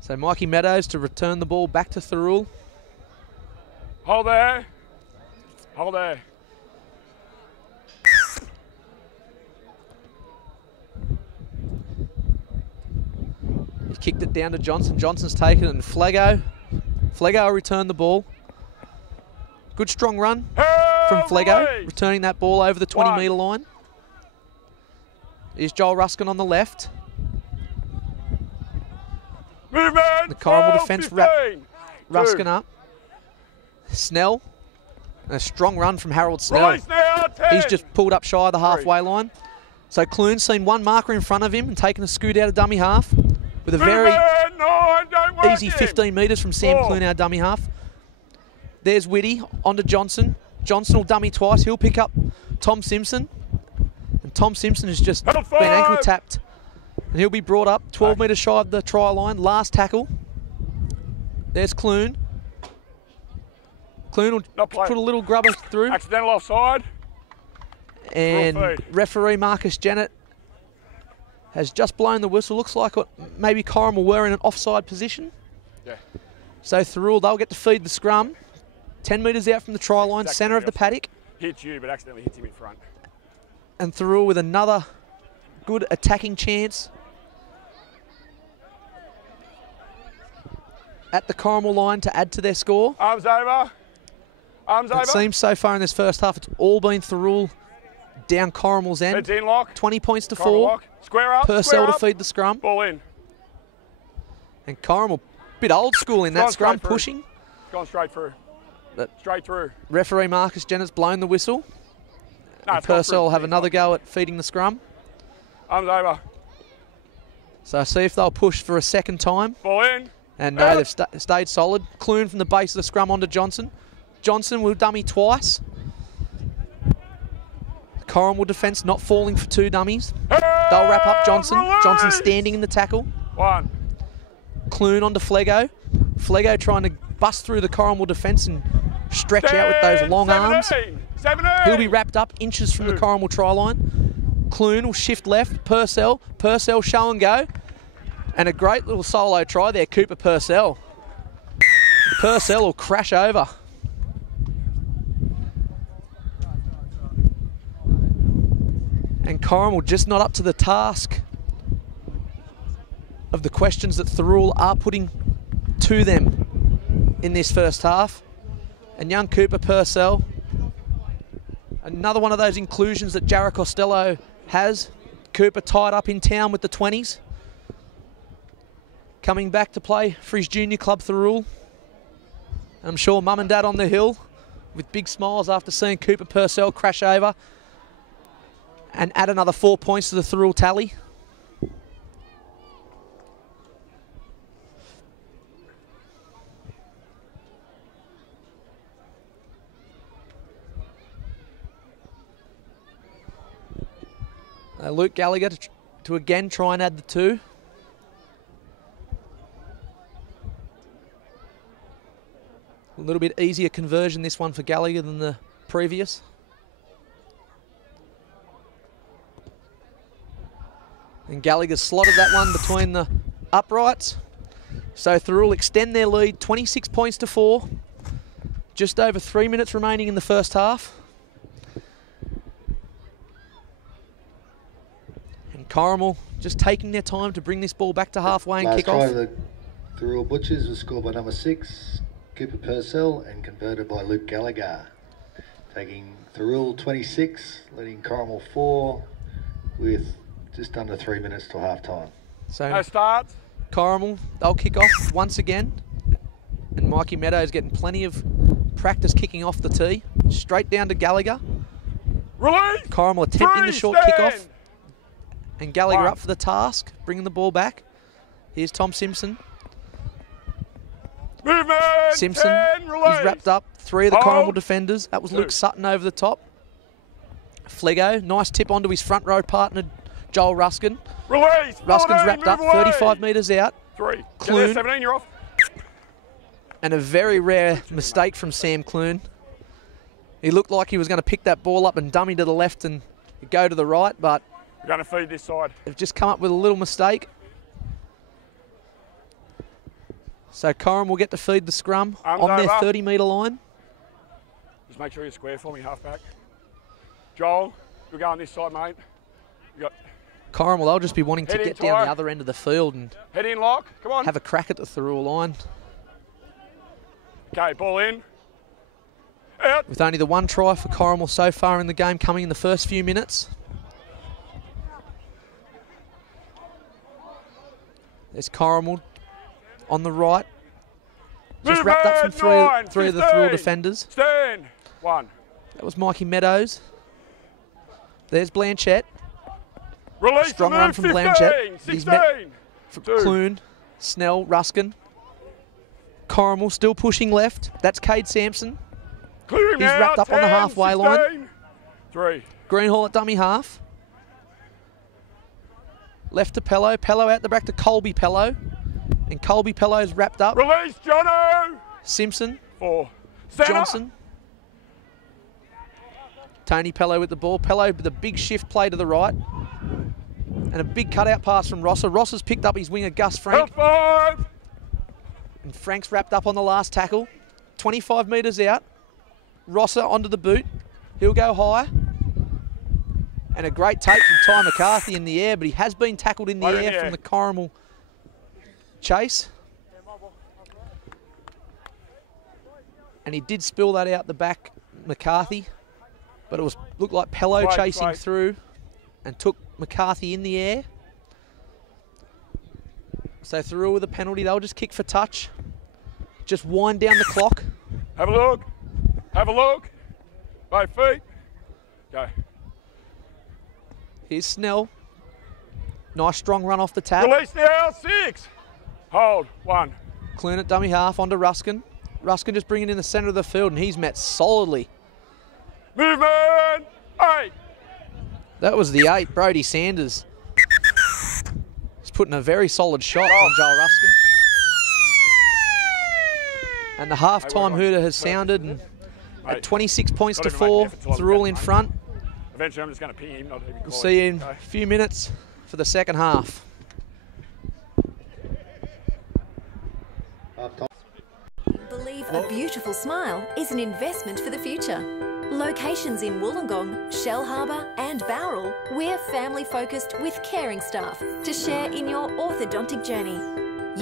So Mikey Meadows to return the ball back to Thirroul. Hold there. Hold there. He kicked it down to Johnson. Johnson's taken it, and Flego will return the ball. Good strong run from Flego, returning that ball over the 20-metre line. Here's Joel Ruskin on the left. Movement, the Corrimal defence wrapped Ruskin up. Snell, a strong run from Harold Snell. He's just pulled up shy of the halfway line. So Clune's seen one marker in front of him and taken a scoot out of dummy half with a very easy 15 metres from Sam Clune out of dummy half. There's Whitty onto Johnson. Johnson will dummy twice. He'll pick up Tom Simpson. And Tom Simpson has just been ankle tapped. And he'll be brought up 12 metres shy of the try line. Last tackle. There's Clune. Clune will put a little grubber through. Accidental offside. And referee Marcus Jennett has just blown the whistle. Looks like maybe Corrimal were in an offside position. Yeah. So Thirroul, they'll get to feed the scrum. 10 metres out from the try line, centre of the paddock. Hits you, but accidentally hits him in front. And Thirroul with another good attacking chance at the Corrimal line to add to their score. Arms over. Arms over. It seems so far in this first half, it's all been Thirroul down Corrimal's end. Heads in, lock. 20 points to Corrimal 4. Lock. Square up. Purcell to feed the scrum. Ball in. And Corrimal, bit old school in that scrum, pushing. It's gone straight through. Straight through. Referee Marcus Jennett's blown the whistle. No, Purcell will have another go at feeding the scrum. Arms over. So see if they'll push for a second time. Ball in. And no, they've stayed solid. Clune from the base of the scrum onto Johnson. Johnson will dummy twice. Corrimal defence not falling for 2 dummies. They'll wrap up Johnson. Johnson standing in the tackle. 1. Clune onto Flego. Flego trying to bust through the Corrimal defence and stretch out with those long 17, arms. 17. He'll be wrapped up inches from the Corrimal try line. Clune will shift left. Purcell show and go. And a great little solo try there, Cooper Purcell. Purcell will crash over. And Corrimal just not up to the task of the questions that Thirroul are putting to them in this first half. And young Cooper Purcell, another one of those inclusions that Jarrah Costello has. Cooper tied up in town with the 20s. Coming back to play for his junior club, Thirroul. I'm sure mum and dad on the hill with big smiles after seeing Cooper Purcell crash over and add another 4 points to the Thirroul tally. Luke Gallagher to again try and add the 2. A little bit easier conversion this one for Gallagher than the previous. And Gallagher slotted that one between the uprights. So Thirroul extend their lead 26 points to 4. Just over 3 minutes remaining in the first half. And Corrimal just taking their time to bring this ball back to halfway and kick off. Last try of the Thirroul Butchers was scored by number 6, Cooper Purcell, and converted by Luke Gallagher. Taking Thirroul 26, leading Corrimal 4 with just under 3 minutes till half time. So No start. Corrimal, they'll kick off once again. And Mikey Meadows getting plenty of practice kicking off the tee. Straight down to Gallagher. Release. Corrimal attempting the short stand. kickoff. And Gallagher One. up for the task, bringing the ball back. Here's Tom Simpson. Movement. Simpson, 10, release. he's wrapped up 3 of the Hold. Corrimal defenders. That was 2. Luke Sutton over the top. Flego, nice tip onto his front row partner, Joel Ruskin. Release. Ruskin's 14, wrapped up move away. 35 metres out. 3. Clune. Get there, 17, you're off. And a very rare mistake from Sam Clune. He looked like he was going to pick that ball up and dummy to the left and go to the right, but We're going to feed this side. they've just come up with a little mistake. So Corrimal will get to feed the scrum Arms on their over. 30-metre line. Just make sure you're square for me, half back. Joel, you'll go on this side, mate. You got Corrimal, they'll just be wanting to Head in, get down Ty. the other end of the field and head in, lock. Come on. have a crack at the Thirroul line. Okay, ball in. Out. With only the 1 try for Corrimal so far in the game coming in the first few minutes. There's Corrimal on the right. Just wrapped up from Movement, three of the 9, Thirroul 15. defenders. Stand. 1. That was Mikey Meadows. There's Blanchett. Release. Strong move, run from 15, Blanchett. 16. He's met from 2. Clune, Snell, Ruskin. Corrimal still pushing left. That's Cade Sampson. Clear him He's now. wrapped up on the 10, halfway line. 16. 3. Greenhall at dummy half. Left to Pello. Pello out the back to Colby Pello. And Colby Pello's wrapped up. Release, Jono. Simpson, 4. Centre. Johnson. Tony Pello with the ball. Pello with a big shift play to the right. And a big cutout pass from Rosser. Rosser's picked up his winger Gus Frank. Help 5. And Frank's wrapped up on the last tackle. 25 metres out. Rosser onto the boot. He'll go high. And a great take from Ty McCarthy in the air, but he has been tackled in the Right in air the from air. the Corrimal chase. And he did spill that out the back, McCarthy. But it was looked like Pello Right, chasing right. through and took McCarthy in the air. So through with a penalty, they'll just kick for touch. Just wind down the clock. Have a look. Have a look. Both feet. Go. Here's Snell. Nice strong run off the tap. Release now. 6. Hold. 1. Clune at dummy half onto Ruskin. Ruskin just bringing in the centre of the field, and he's met solidly. Movement. 8. That was the 8, Brodie Sanders. He's putting a very solid shot on Joel Ruskin. And the half-time hooter has sounded, and at 26 points to 4, Thirroul in front. Eventually, I'm just going to ping him, not even We'll call see you him. in Okay. a few minutes for the second half. Half time. a beautiful smile is an investment for the future. Locations in Wollongong, Shellharbour and Thirroul, we're family-focused with caring staff to share in your orthodontic journey.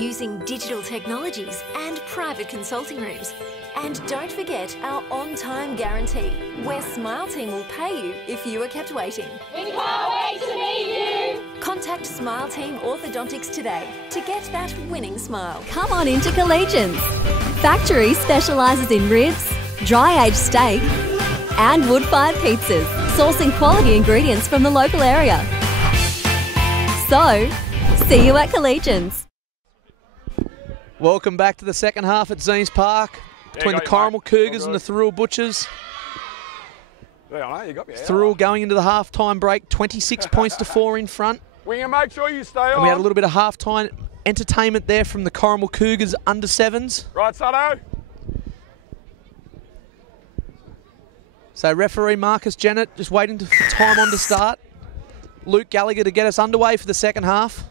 Using digital technologies and private consulting rooms. And don't forget our on-time guarantee, where Smile Team will pay you if you are kept waiting. We can't wait to meet you. Contact Smile Team Orthodontics today to get that winning smile. Come on into Collegians. Factory specialises in ribs, dry-aged steak and wood-fired pizzas, sourcing quality ingredients from the local area. So, see you at Collegians. Welcome back to the second half at Zeens Park between the Corrimal Cougars and the Thirroul Butchers. Thirroul going into the half-time break, 26 points to 4 in front. Winger, make sure you stay on. And we had a little bit of half-time entertainment there from the Corrimal Cougars under 7s. Right, Sato. So referee Marcus Jennett just waiting for time on to start. Luke Gallagher to get us underway for the second half.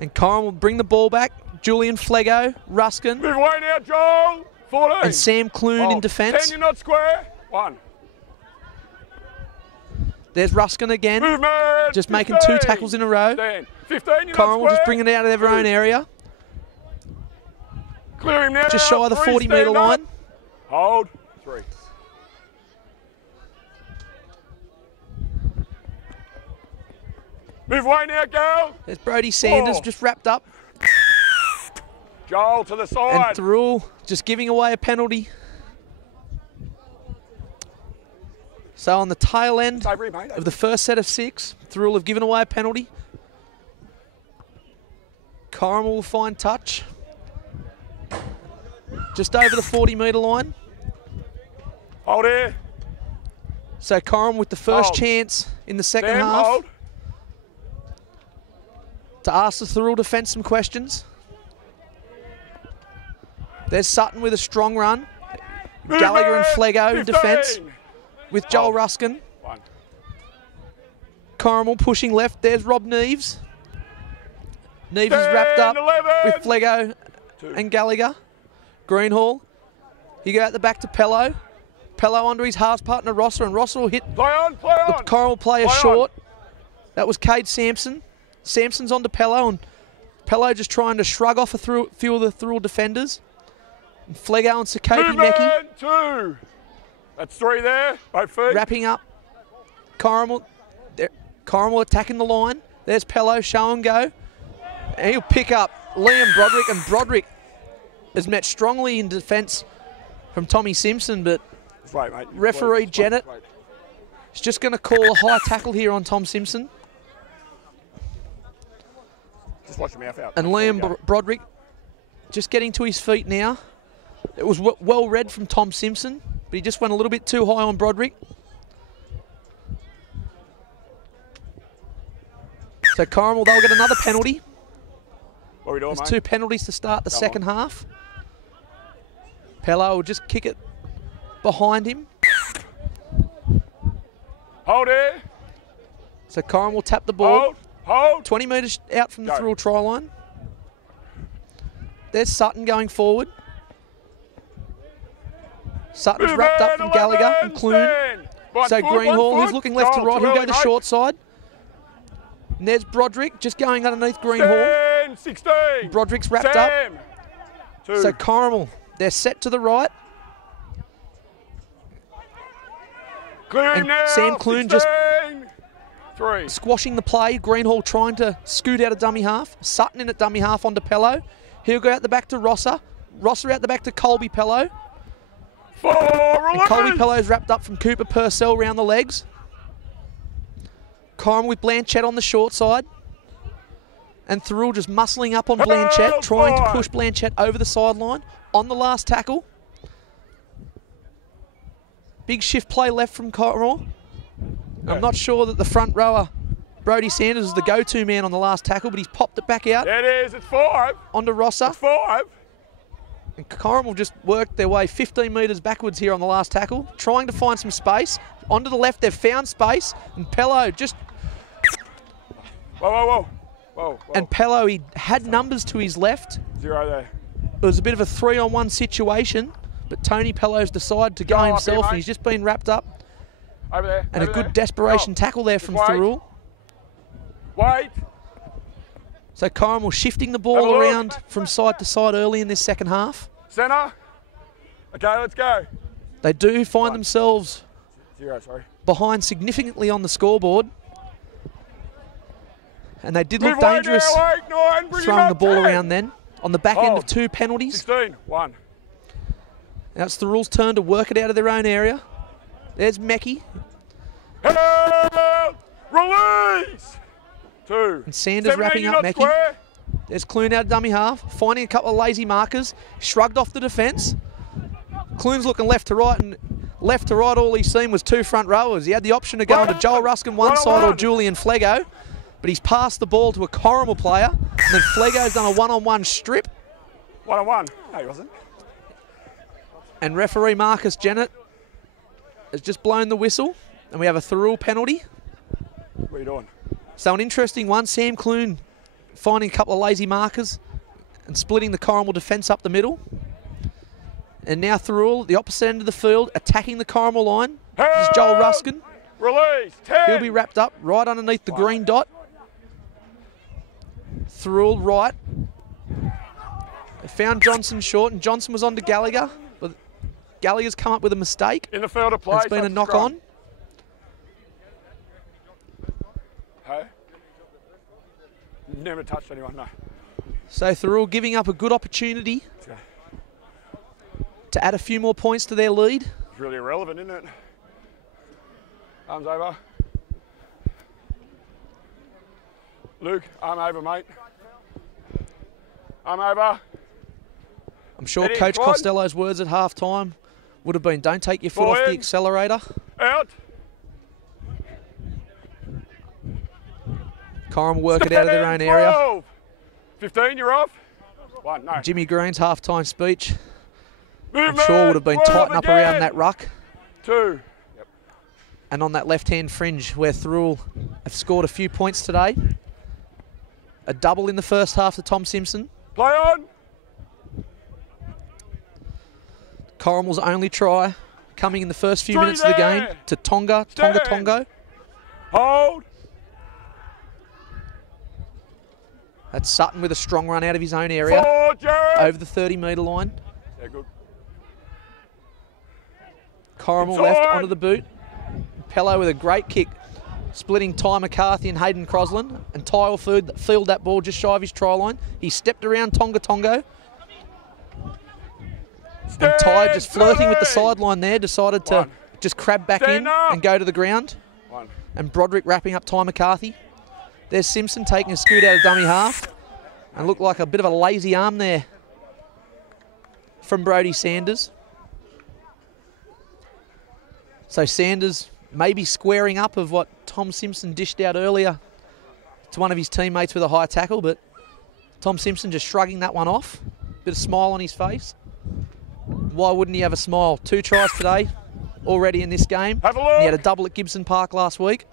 And Corrimal will bring the ball back. Julian Flego, Ruskin. Move away now, Joel. 14. And Sam Clune in defence. 10, you're not square. 1. There's Ruskin again. Movement. Just 15. making 2 tackles in a row. 10. 15, you're Corrimal not just square. bringing it out of their own area. Clear him now. Just shy of the 40-metre line. Hold. 3. Move away now, girl. There's Brody Sanders 4. just wrapped up. Joel to the And side. Thirroul just giving away a penalty. So on the tail end of the first set of 6, Thirroul have given away a penalty. Corrimal will find touch. Just over the 40-metre line. Hold here. So Corrimal with the first Hold. chance in the second Sam, half hold. to ask the Thirroul defence some questions. There's Sutton with a strong run. Movement. Gallagher and Flego in 15. defence with Joel Ruskin. 1. Corrimal pushing left. There's Rob Neves. Neves is 10, wrapped up 11. with Flego 2. and Gallagher. Greenhall. You go out the back to Pello. Pello onto his halves partner Rosser, and Rosser will hit Play on, play the on. Corrimal player Play on. short. That was Cade Sampson. Sampson's onto Pello, and Pello just trying to shrug off a few of the Thirroul defenders. And Flego and Sakopi Meki Movement. 2. That's 3 there. Both feet. wrapping up. Corrimal attacking the line. There's Pello, show and go. And he'll pick up Liam Broderick, and Broderick is met strongly in defence from Tommy Simpson, but Wait, mate. referee Wait. Jennett is just going to call a high tackle here on Tom Simpson. Just watch your mouth out. And Liam Broderick just getting to his feet now. It was well read from Tom Simpson, but he just went a little bit too high on Broderick. So Corrimal, they'll get another penalty. What are we doing, There's mate? 2 penalties to start the second half. Pello will just kick it behind him. Hold here. So Corrimal will tap the ball. Hold. Hold. 20 metres out from the Go. Thirroul try line. There's Sutton going forward. Sutton's wrapped up from Gallagher and Clune. So Greenhall, who's looking left to right, he'll go the short side. And there's Broderick just going underneath Greenhall. 10, 16. Broderick's wrapped up. Sam. 2. So Corrimal, they're set to the right. Clear him and now. Sam Clune just 16. 3. squashing the play. Greenhall trying to scoot out of dummy half. Sutton in at dummy half onto Pello. He'll go out the back to Rosser. Rosser out the back to Colby Pello. 4. And Colby Pello's wrapped up from Cooper Purcell round the legs. Corrimal with Blanchett on the short side. And Thirroul just muscling up on Blanchett, trying to push Blanchett over the sideline on the last tackle. Big shift play left from Corrimal. I'm not sure that the front rower, Brody Sanders, is the go-to man on the last tackle, but he's popped it back out. There it is. It's 5. Onto Rosser. It's 5. And Corrimal just worked their way 15 metres backwards here on the last tackle, trying to find some space. Onto the left, they've found space, and Pello just... Whoa, whoa, whoa. Whoa, whoa. And Pello, he had numbers to his left. 0 there. It was a bit of a 3-on-1 situation, but Tony Pello's decided to go up himself, here, and he's just been wrapped up. Over there. And over a good there. desperation Go. tackle there Just from wait. Thirroul. Wait. So Corrimal shifting the Have a ball look. around from side to side early in this second half. Centre. Okay, let's go. They do find themselves 0, sorry. behind significantly on the scoreboard. And they did Move look wide dangerous now, 8, 9, bring him throwing up, the ball 10. around then. On the back end Hold. of 2 penalties. 16, 1. Now it's Thirroul's turn to work it out of their own area. There's Meckie. Help! Release! 2. And Sanders wrapping up Meckie. Square. There's Clune out of dummy half, finding a couple of lazy markers, shrugged off the defence. Clune's looking left to right, and left to right all he's seen was 2 front rowers. He had the option of going to Joel Ruskin one side or Julian Flego, but he's passed the ball to a Corrimal player, and then Flego's done a one-on-one strip. 1-on-1. No, he wasn't. And referee Marcus Jennett has just blown the whistle, and we have a Thirroul penalty. What are you doing? So an interesting one, Sam Clune finding a couple of lazy markers and splitting the Corrimal defence up the middle. And now Thirroul at the opposite end of the field, attacking the Corrimal line. This is Joel Ruskin. Release. 10. He'll be wrapped up right underneath the green dot. Thirroul right. They found Johnson short, and Johnson was on to Gallagher, but Gallagher's come up with a mistake. In the field of play. It's been a knock on. Hey? Never touched anyone, no. So Thirroul giving up a good opportunity Let's go. to add a few more points to their lead. It's really irrelevant, isn't it? Arms over. Luke, arm over, mate. Arm over. I'm sure Eddie, Coach come on. Costello's words at half-time would have been, don't take your foot off the Forward. accelerator. Out. Corrimal work it out of their own area. 12. 15, you're off. 1, no. Jimmy Green's half-time speech, Movement. I'm sure would have been 12 tighten up again. around that ruck. 2. Yep. And on that left-hand fringe where Thirroul have scored a few points today. A double in the first half to Tom Simpson. Play on. Corrimal's only try coming in the first few 3 minutes of the game there. to Tonga Stand. Tongo. Hold. That's Sutton with a strong run out of his own area 4, Jared. over the 30-metre line. Yeah, good. Corrimal Inside. left onto the boot. Pello with a great kick, splitting Ty McCarthy and Hayden Crosland. And Ty will field that ball just shy of his try line. He stepped around Tongo. And Ty, just flirting with the sideline there, decided to 1. just crab back Stand in up. and go to the ground. 1. And Broderick wrapping up Ty McCarthy. There's Simpson taking a scoot out of dummy half. And looked like a bit of a lazy arm there from Brodie Sanders. So Sanders maybe squaring up of what Tom Simpson dished out earlier to one of his teammates with a high tackle, but Tom Simpson just shrugging that one off. Bit of smile on his face. Why wouldn't he have a smile? 2 tries today already in this game. Have a look. And he had a double at Gibson Park last week.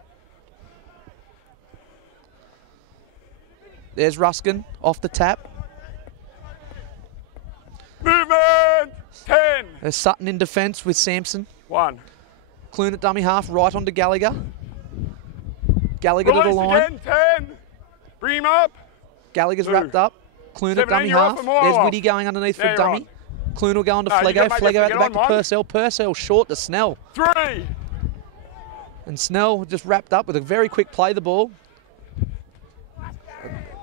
There's Ruskin off the tap. Movement. 10. There's Sutton in defence with Sampson. 1. Clune at dummy half, right onto Gallagher. Gallagher to the Release line. again. 10. Bring him up. Gallagher's 2. wrapped up. Clune at 17, dummy you're off half. and more There's off. Whitty going underneath Now for you're dummy. on. Clune will go on to No, you Flego. got my Flego at get the back on, to Mike. Purcell. Purcell short to Snell. 3. And Snell just wrapped up with a very quick play the ball.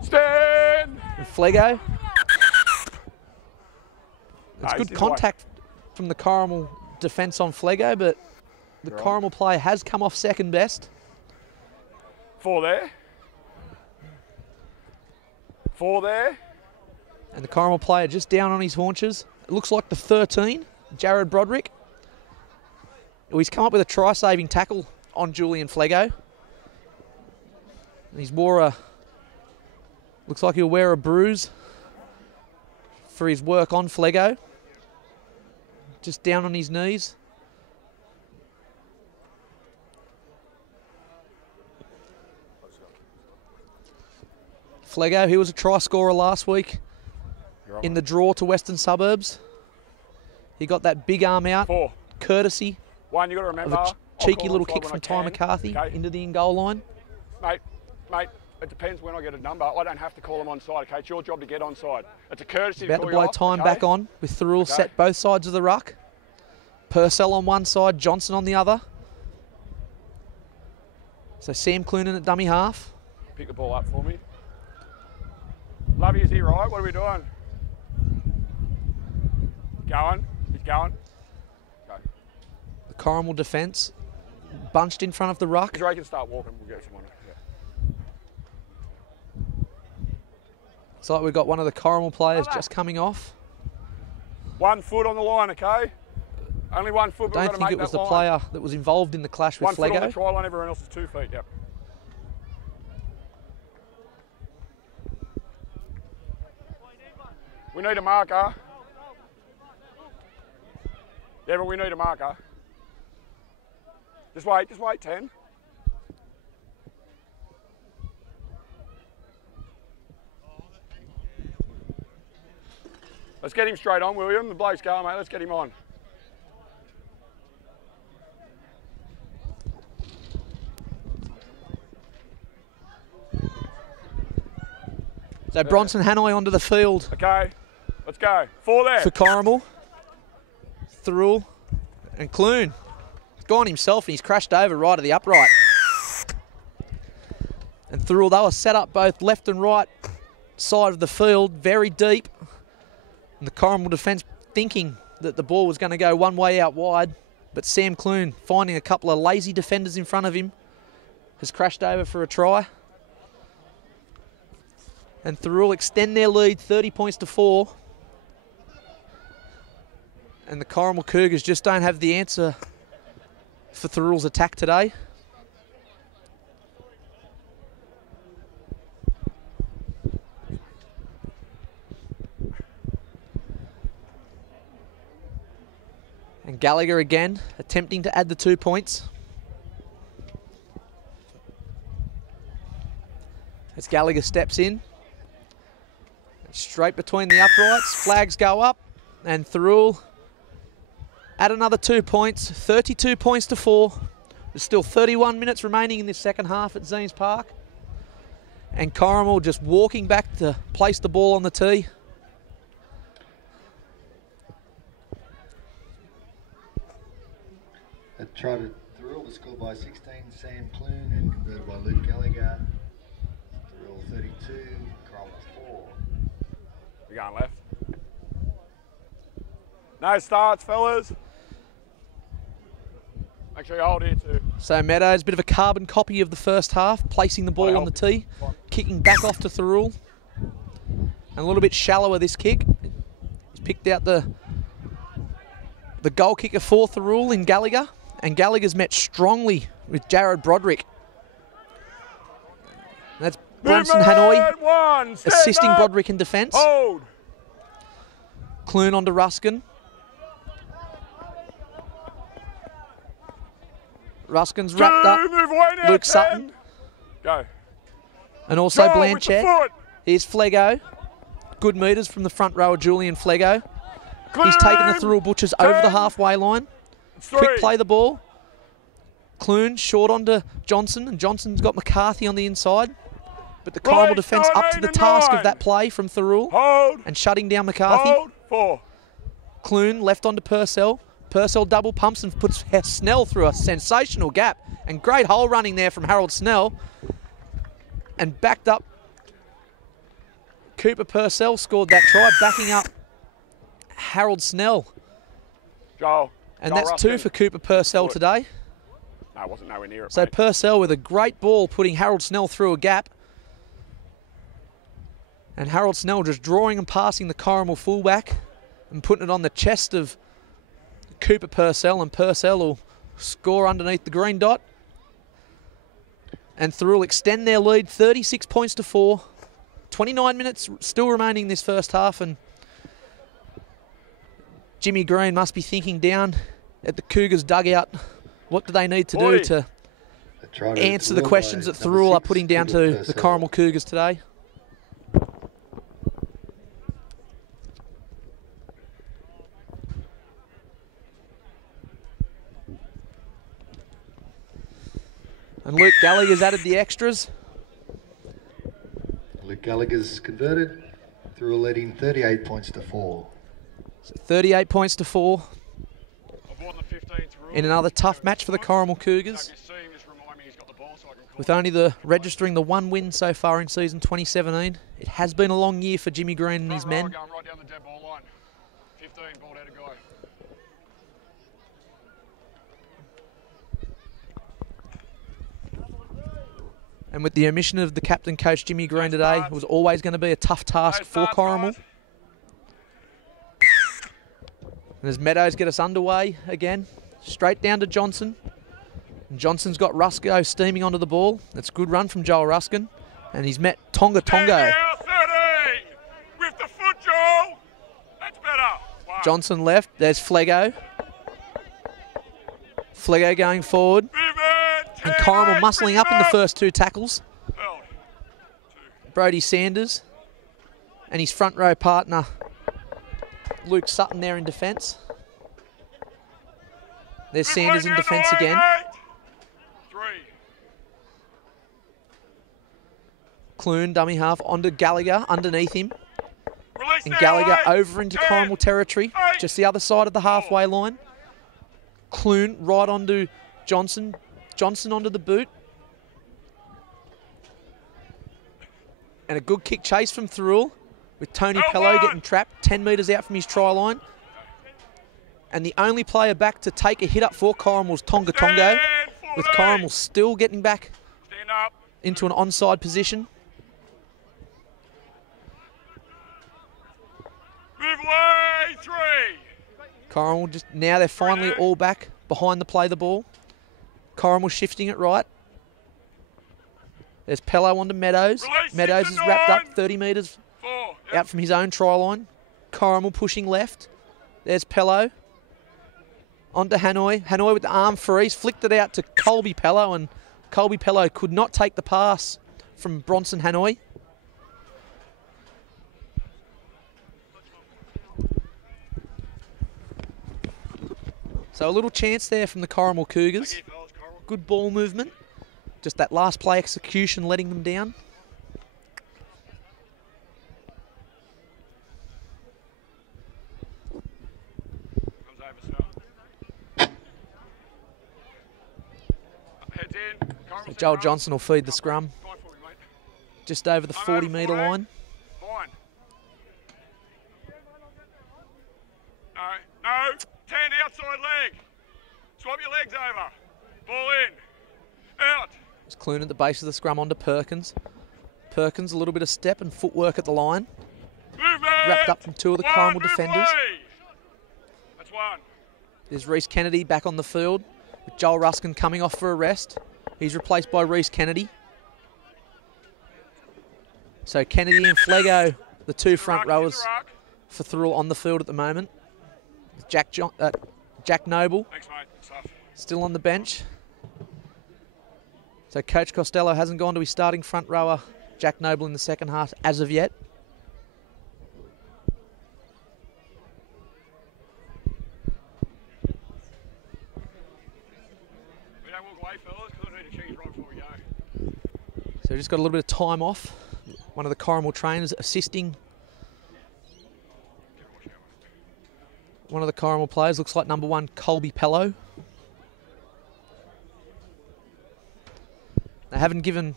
Stand. And Flego. It's Nice, good he's contact from the Corrimal defence on Flego, but the You're on. Corrimal player has come off second best. 4 there. 4 there. And the Corrimal player just down on his haunches. It looks like the 13, Jared Broderick. Oh, he's come up with a try-saving tackle on Julian Flego. He's wore a... Looks like he'll wear a bruise for his work on Flego. Just down on his knees. Flego, he was a try scorer last week. You're in the draw to Western Suburbs. He got that big arm out, 4. courtesy One, you got to remember. of a cheeky little kick from Ty McCarthy into the in-goal line. Mate, it depends when I get a number. I don't have to call them onside, okay? It's your job to get onside. It's a courtesy About to call to blow you off, time okay? back on with Thirroul set both sides of the ruck. Purcell on one side, Johnson on the other. So Sam Clunan at dummy half. Pick the ball up for me. Lovey, is he right? What are we doing? Going. He's going. Go. The Corrimal defence bunched in front of the ruck. He's ready to start walking. We'll get someone. Yeah. It's like we've got one of the Corrimal players just coming off. 1 foot on the line, okay? Only 1 foot, but Don't think it was the player that was involved in the clash with 1 foot on the Flego. try line, everyone else is 2 feet, yep. We need a marker. Yeah, but we need a marker. Just wait, 10. Let's get him straight on, William. The bloke's going, mate. Let's get him on. So Bronson Hanoi onto the field. Okay, let's go. 4 there. For Corrimal. Thirroul and Clune. He's gone himself and he's crashed over right of the upright. And Thirroul, they were set up both left and right side of the field, very deep. And the Corrimal defence thinking that the ball was going to go one way out wide. But Sam Clune, finding a couple of lazy defenders in front of him, has crashed over for a try. And Thirroul extend their lead 30 points to 4. And the Corrimal Cougars just don't have the answer for Thirroul's attack today. And Gallagher again, attempting to add the 2 points. As Gallagher steps in. Straight between the uprights, flags go up, and Thirroul add another 2 points, 32 points to 4. There's still 31 minutes remaining in this second half at Zeens Park. And Corrimal just walking back to place the ball on the tee. A try to Thirroul was scored by 16, Sam Clune, and converted by Luke Gallagher. Thirroul 32, Corrimal 4. We're going left. No starts, fellas. Make sure you hold here too. So Meadows, a bit of a carbon copy of the first half, placing the ball on the tee, kicking back off to Thirroul. And a little bit shallower this kick. He's picked out the goal kicker for Thirroul in Gallagher. And Gallagher's met strongly with Jared Broderick. And that's Bronson Hanoi assisting Broderick in defence. Hold. Clune onto Ruskin. Ruskin's wrapped up. Luke Sutton. Go. And also Go Blanchett. Here's Flego. Good metres from the front rower, Julian Flego. He's taken the Thirroul Butchers over the halfway line. Quick play the ball. Clune short onto Johnson, and Johnson's got McCarthy on the inside. But the Corrimal defence up to the task of that play from Thirroul. Hold. And shutting down McCarthy. Hold. 4. Clune left onto Purcell. Purcell double pumps and puts Snell through a sensational gap. And great hole running there from Harold Snell. And backed up. Cooper Purcell scored that try, backing up Harold Snell. Joel. And that's 2 for Cooper Purcell today. No, it wasn't nowhere near it, So mate. Purcell with a great ball putting Harold Snell through a gap. And Harold Snell just drawing and passing the Corrimal fullback and putting it on the chest of Cooper Purcell, and Purcell will score underneath the green dot. And Thirroul extend their lead 36 points to 4. 29 minutes still remaining in this first half, and Jimmy Green must be thinking down at the Cougars dugout, what do they need to do to answer the questions that Thirroul are putting down to the Corrimal Cougars today. And Luke Gallagher's added the extras. Luke Gallagher's converted. Thirroul leading 38 points to 4. So 38 points to 4. I've won the 15th rule. In another tough match for the Corrimal Cougars. With only registering the 1 win so far in season 2017. It has been a long year for Jimmy Green and his men. Going right down the dead ball line. 15, ball headed guy. And with the omission of the captain coach Jimmy Green today, it was always going to be a tough task for Corrimal. And as Meadows get us underway again, straight down to Johnson. And Johnson's got Rusco steaming onto the ball. That's a good run from Joel Ruskin. And he's met Tonga. 30 with the foot, Joel. That's better. Wow. Johnson left. There's Flego. Flego going forward. And Corrimal muscling up in the first 2 tackles. Brody Sanders and his front row partner Luke Sutton there in defence. There's Sanders in defence again. Clune, dummy half, onto Gallagher, underneath him. And Gallagher over into Corrimal territory, just the other side of the halfway line. Clune right onto Johnson. Johnson onto the boot. And a good kick chase from Thirroul, with Tony Pello getting trapped 10 metres out from his try line. And the only player back to take a hit up for Corrimal was Tonga, with Corrimal still getting back into an onside position. Move away, 3. Corrimal just, now they're finally all back behind the play the ball. Corrimal shifting it right. There's Pello onto Meadows. Meadows is wrapped up 30 metres out from his own try line. Corrimal pushing left. There's Pello. Onto Hanoi. Hanoi with the arm freeze. Flicked it out to Colby Pello, and Colby Pello could not take the pass from Bronson Hanoi. So a little chance there from the Corrimal Cougars. Good ball movement. Just that last play execution letting them down. So Joel Johnson will feed the scrum. Just over the 40-metre line. No, 10 outside leg. Swap your legs over. Ball in. Out. It's Clune at the base of the scrum onto Perkins. Perkins, a little bit of step and footwork at the line. Movement. Wrapped up from 2 of the Corrimal defenders. That's 1. There's Reece Kennedy back on the field, with Joel Ruskin coming off for a rest. He's replaced by Reece Kennedy. So Kennedy and Flego, the 2 front rowers for Thirroul on the field at the moment. Jack Noble, thanks, mate. still on the bench. So Coach Costello hasn't gone to his starting front rower, Jack Noble, in the second half as of yet. We don't walk away, fellas, because I need to change right before we go. So just got a little bit of time off. One of the Corrimal trainers assisting one of the Corrimal players. Looks like number 1, Colby Pello. They haven't given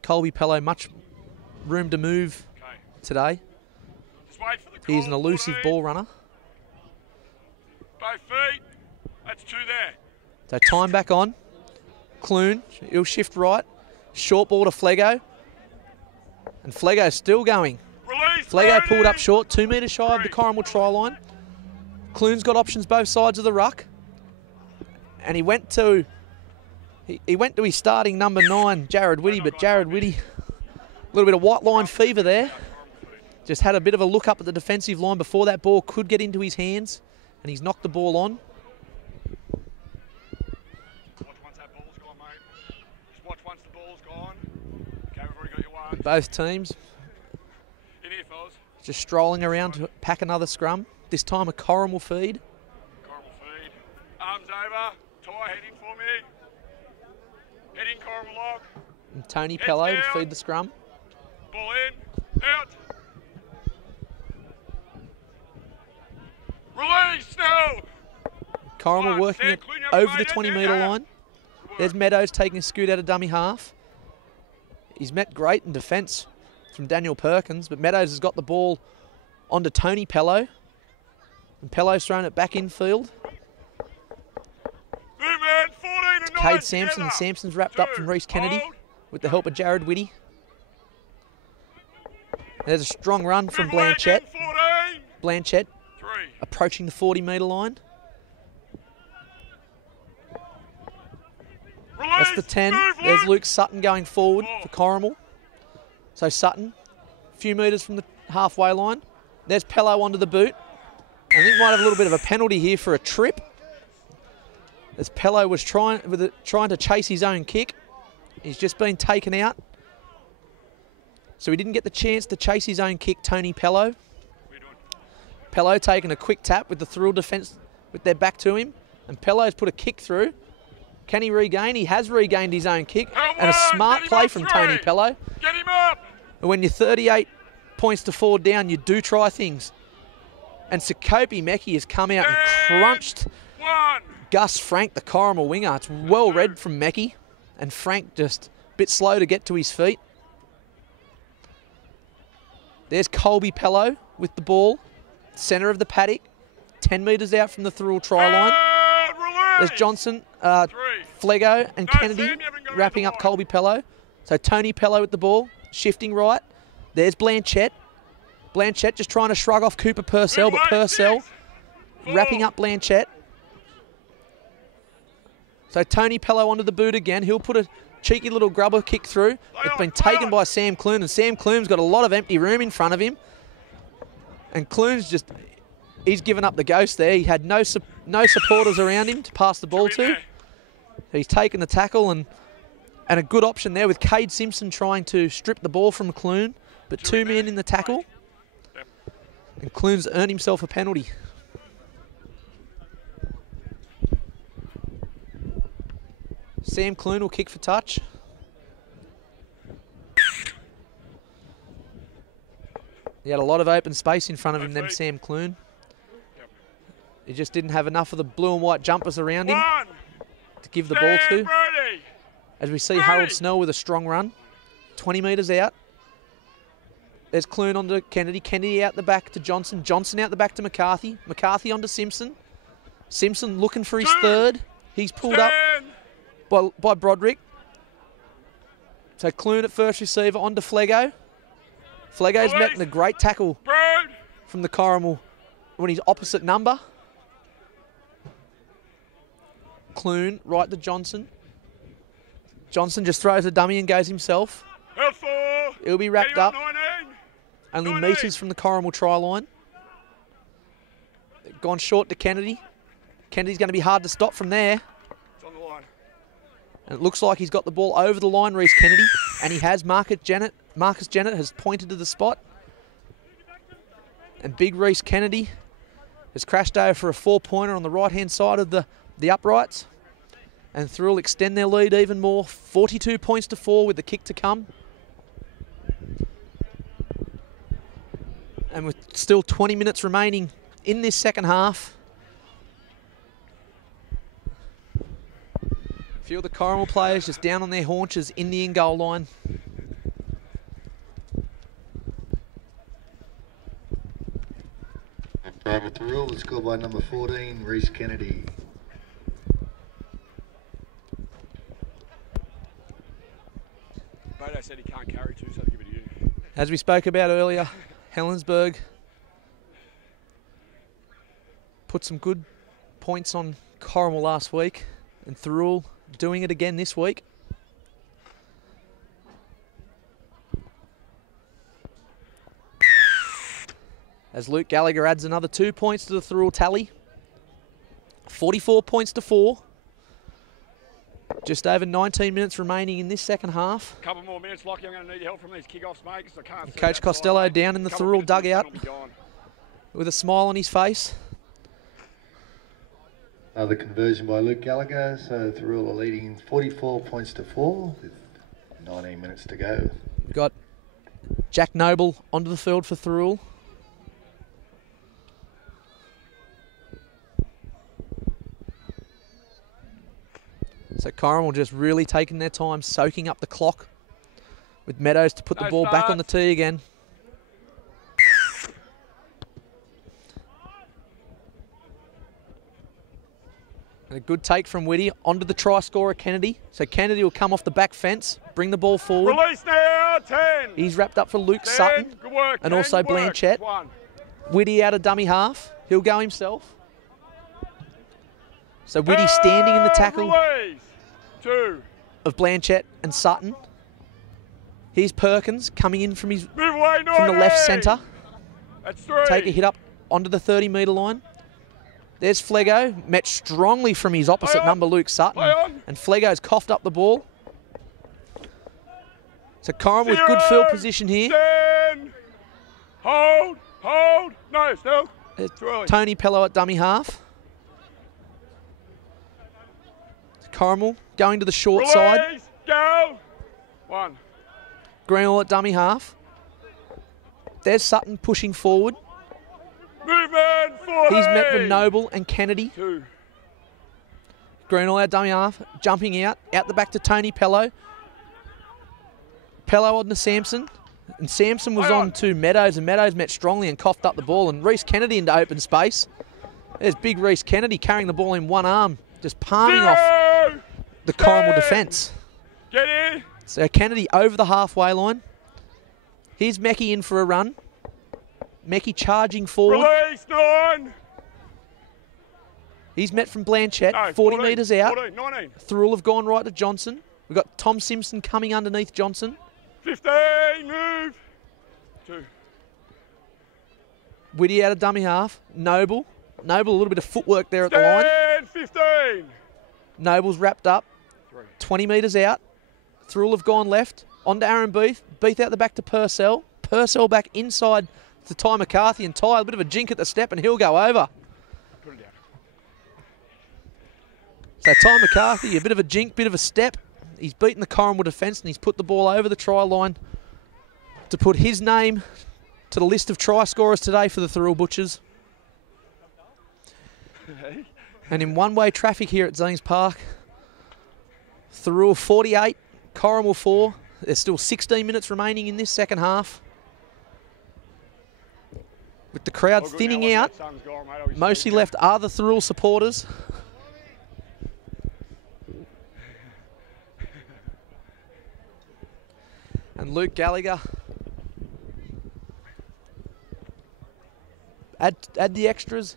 Colby Pello much room to move today. Just wait for the call. He's an elusive ball runner. Both feet. That's 2 there. So time back on. Clune, he'll shift right. Short ball to Flego. And Flego's still going. Release, Flego pulled up short, 2 metres shy of the Corrimal try line. Clune's got options both sides of the ruck. And he went to his starting number 9, Jared Whitty, but Jared Whitty, a little bit of white line fever there. Just had a bit of a look up at the defensive line before that ball could get into his hands, and he's knocked the ball on. Watch once that ball's gone, mate. Just watch once the ball's gone. Okay, we've already got your 1. Both teams In here, fellas. just strolling around to pack another scrum. This time a Corrimal feed. Corrimal feed. Arms over. Tie heading for me. Heading Corrimal lock. And Tony Pello to feed the scrum. Ball in. Out. Release now. Corrimal working it over the 20-metre line. There's Meadows taking a scoot out of dummy half. He's met great in defence from Daniel Perkins, but Meadows has got the ball onto Tony Pello. And Pello's thrown it back infield. Cade Sampson, and Sampson's wrapped up from Reece Kennedy with the help of Jared Whitty. There's a strong run from Blanchett. Blanchett approaching the 40-metre line. That's the 10. There's Luke Sutton going forward for Corrimal. So Sutton, a few metres from the halfway line. There's Pello onto the boot. I think might have a little bit of a penalty here for a trip, as Pello was trying to chase his own kick. He's just been taken out. So he didn't get the chance to chase his own kick, Tony Pello. Pello taking a quick tap with the Thirroul defence with their back to him. And Pello's put a kick through. Can he regain? He has regained his own kick. And a smart play from Tony Pello. Get him up! When you're 38 points to 4 down, you do try things. And Sakopi Meki has come out and crunched Gus Frank, the Corrimal winger. It's well read from Meki. And Frank just a bit slow to get to his feet. There's Colby Pello with the ball. Centre of the paddock. 10 metres out from the Thirroul try line. There's Johnson, Flego and Kennedy wrapping up Colby Pello. So Tony Pello with the ball, shifting right. There's Blanchett. Blanchett just trying to shrug off Cooper Purcell, but Purcell wrapping up Blanchett. So Tony Pello onto the boot again. He'll put a cheeky little grubber kick through. It's been taken by Sam Clune, and Sam Clune's got a lot of empty room in front of him. And Clune's just, he's given up the ghost there. He had no supporters around him to pass the ball to. He's taken the tackle, and a good option there with Cade Simpson trying to strip the ball from Clune, but 2 men in the tackle. And Clune's earned himself a penalty. Sam Clune will kick for touch. He had a lot of open space in front of him, then Sam Clune. He just didn't have enough of the blue and white jumpers around him to give the ball to. As we see Harold Snell with a strong run. 20 metres out. There's Clune onto Kennedy. Kennedy out the back to Johnson. Johnson out the back to McCarthy. McCarthy onto Simpson. Simpson looking for his third. He's pulled up by Broderick. So Clune at first receiver onto Flego. Flego's met in a great tackle from the Corrimal when he's opposite number. Clune right to Johnson. Johnson just throws a dummy and goes himself. It'll be wrapped up. Only metres from the Corrimal try line. Gone short to Kennedy. Kennedy's going to be hard to stop from there. It's on the line. And it looks like he's got the ball over the line, Reece Kennedy. And he has. Marcus Jennett has pointed to the spot. And big Reece Kennedy has crashed over for a 4-pointer on the right-hand side of the uprights. And Thirroul extend their lead even more. 42 points to 4 with the kick to come. And with still 20 minutes remaining in this second half. A few of the Corrimal players just down on their haunches in the in-goal line. Over Thirroul, the score by number 14, Reece Kennedy. Bodo said he can't carry 2, so I'll give it to you. As we spoke about earlier, Helensburgh put some good points on Corrimal last week, and Thirroul doing it again this week. As Luke Gallagher adds another 2 points to the Thirroul tally. 44 points to 4. Just over 19 minutes remaining in this second half. A couple more minutes, Lockie. I'm going to need help from these kick-offs, mate, because I can't see Coach Costello down in the Thirroul dugout with a smile on his face. Another conversion by Luke Gallagher, so Thirroul are leading 44 points to 4 with 19 minutes to go. We've got Jack Noble onto the field for Thirroul. So Corrimal just really taking their time, soaking up the clock with Meadows to put the ball back on the tee again. And a good take from Whitty onto the try scorer, Kennedy. So Kennedy will come off the back fence, bring the ball forward. Release now, 10. He's wrapped up for Luke 10. Sutton. Good work, And 10. also Good work. Blanchett. 1. Whitty out of dummy half. He'll go himself. So Whitty standing in the tackle Release. 2. of Blanchett and Sutton. Here's Perkins coming in from Move away, the left centre. That's 3. Take a hit up onto the 30-metre line. There's Flego, met strongly from his opposite number, Luke Sutton. And Flego's coughed up the ball. So Corrimal with good field position here. 10. Hold. No, still. Tony Pello at dummy half. Corrimal going to the short side. Release. Go. 1. Greenall at dummy half. There's Sutton pushing forward. Movement. 40. He's met with Noble and Kennedy. 2. Greenall out dummy half, jumping out the back to Tony Pello. Pello on to Sampson. And Sampson was on to Meadows, and Meadows met strongly and coughed up the ball. And Reece Kennedy into open space. There's big Reece Kennedy carrying the ball in one arm, just palming off the Corrimal defence. Get in. So Kennedy over the halfway line. Here's Meckie in for a run. Meckie charging forward. Release. 9. He's met from Blanchett, No, 40 14, metres out. 14, 19. Thirroul have gone right to Johnson. We've got Tom Simpson coming underneath Johnson. 15. Move. 2. Whitty out of dummy half. Noble, a little bit of footwork there at the line. Stand. 15. Noble's wrapped up. 3. 20 metres out. Thirroul have gone left. On to Aaron Beath. Beath out the back to Purcell. Purcell back inside to Ty McCarthy. And Ty a bit of a jink at the step and he'll go over. Put it down. So Ty McCarthy, a bit of a jink, bit of a step. He's beaten the Corrimal defence and he's put the ball over the try line to put his name to the list of try scorers today for the Thirroul Butchers. And in one-way traffic here at Zanes Park, Thirroul 48, Corrimal 4. There's still 16 minutes remaining in this second half. With the crowd thinning out, mostly left are the Thirroul supporters. And Luke Gallagher, add the extras,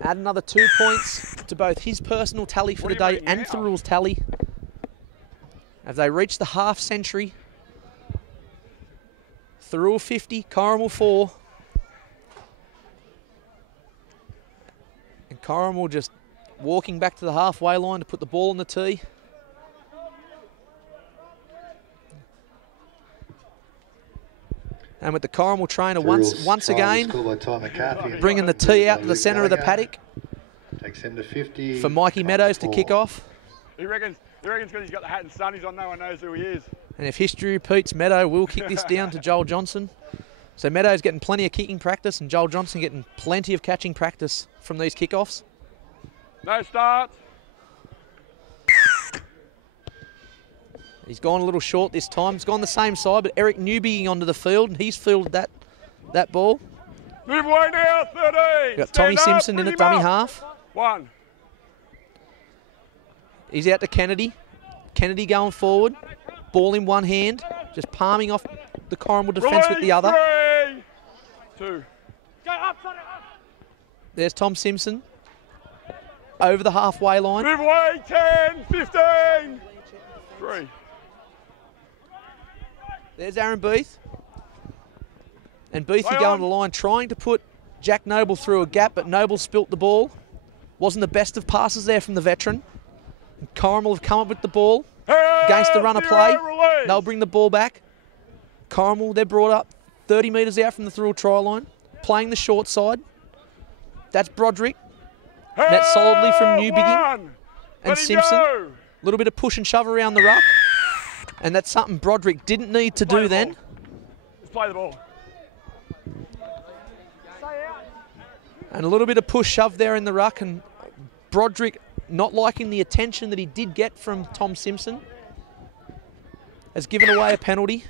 add another 2 points to both his personal tally for the day and Thirroul's tally as they reach the half century. Thirroul 50, Corrimal 4. And Corrimal just walking back to the halfway line to put the ball on the tee. And with the Corrimal trainer once again, bringing the tee out to the centre of the paddock Takes him to 50. for Mikey Meadows to kick off. He reckons because he's got the hat and sunnies on, no one knows who he is. And if history repeats, Meadow will kick this down to Joel Johnson. So Meadows getting plenty of kicking practice and Joel Johnson getting plenty of catching practice from these kickoffs. No start. He's gone a little short this time. He's gone the same side, but Eric Newby onto the field, and he's fielded that ball. Move away now, 13. We've got Tommy Simpson in at dummy half. 1. He's out to Kennedy. Kennedy going forward. Ball in one hand, just palming off the Corrimal defence with the other. 3. 2. There's Tom Simpson. Over the halfway line. Move away, 10, 15. 3. There's Aaron Beath. And Beathy going to the line, trying to put Jack Noble through a gap, but Noble spilt the ball. Wasn't the best of passes there from the veteran. And Corrimal have come up with the ball against the run of play. They'll bring the ball back. Corrimal, they're brought up 30 metres out from the Thirroul try line, playing the short side. That's Broderick. Met solidly from Newbigging One. and Let him Simpson. go. A little bit of push and shove around the ruck. And that's something Broderick didn't need to Play do the then. ball. Let's play the ball. And a little bit of push shove there in the ruck, and Broderick not liking the attention that he did get from Tom Simpson has given away a penalty.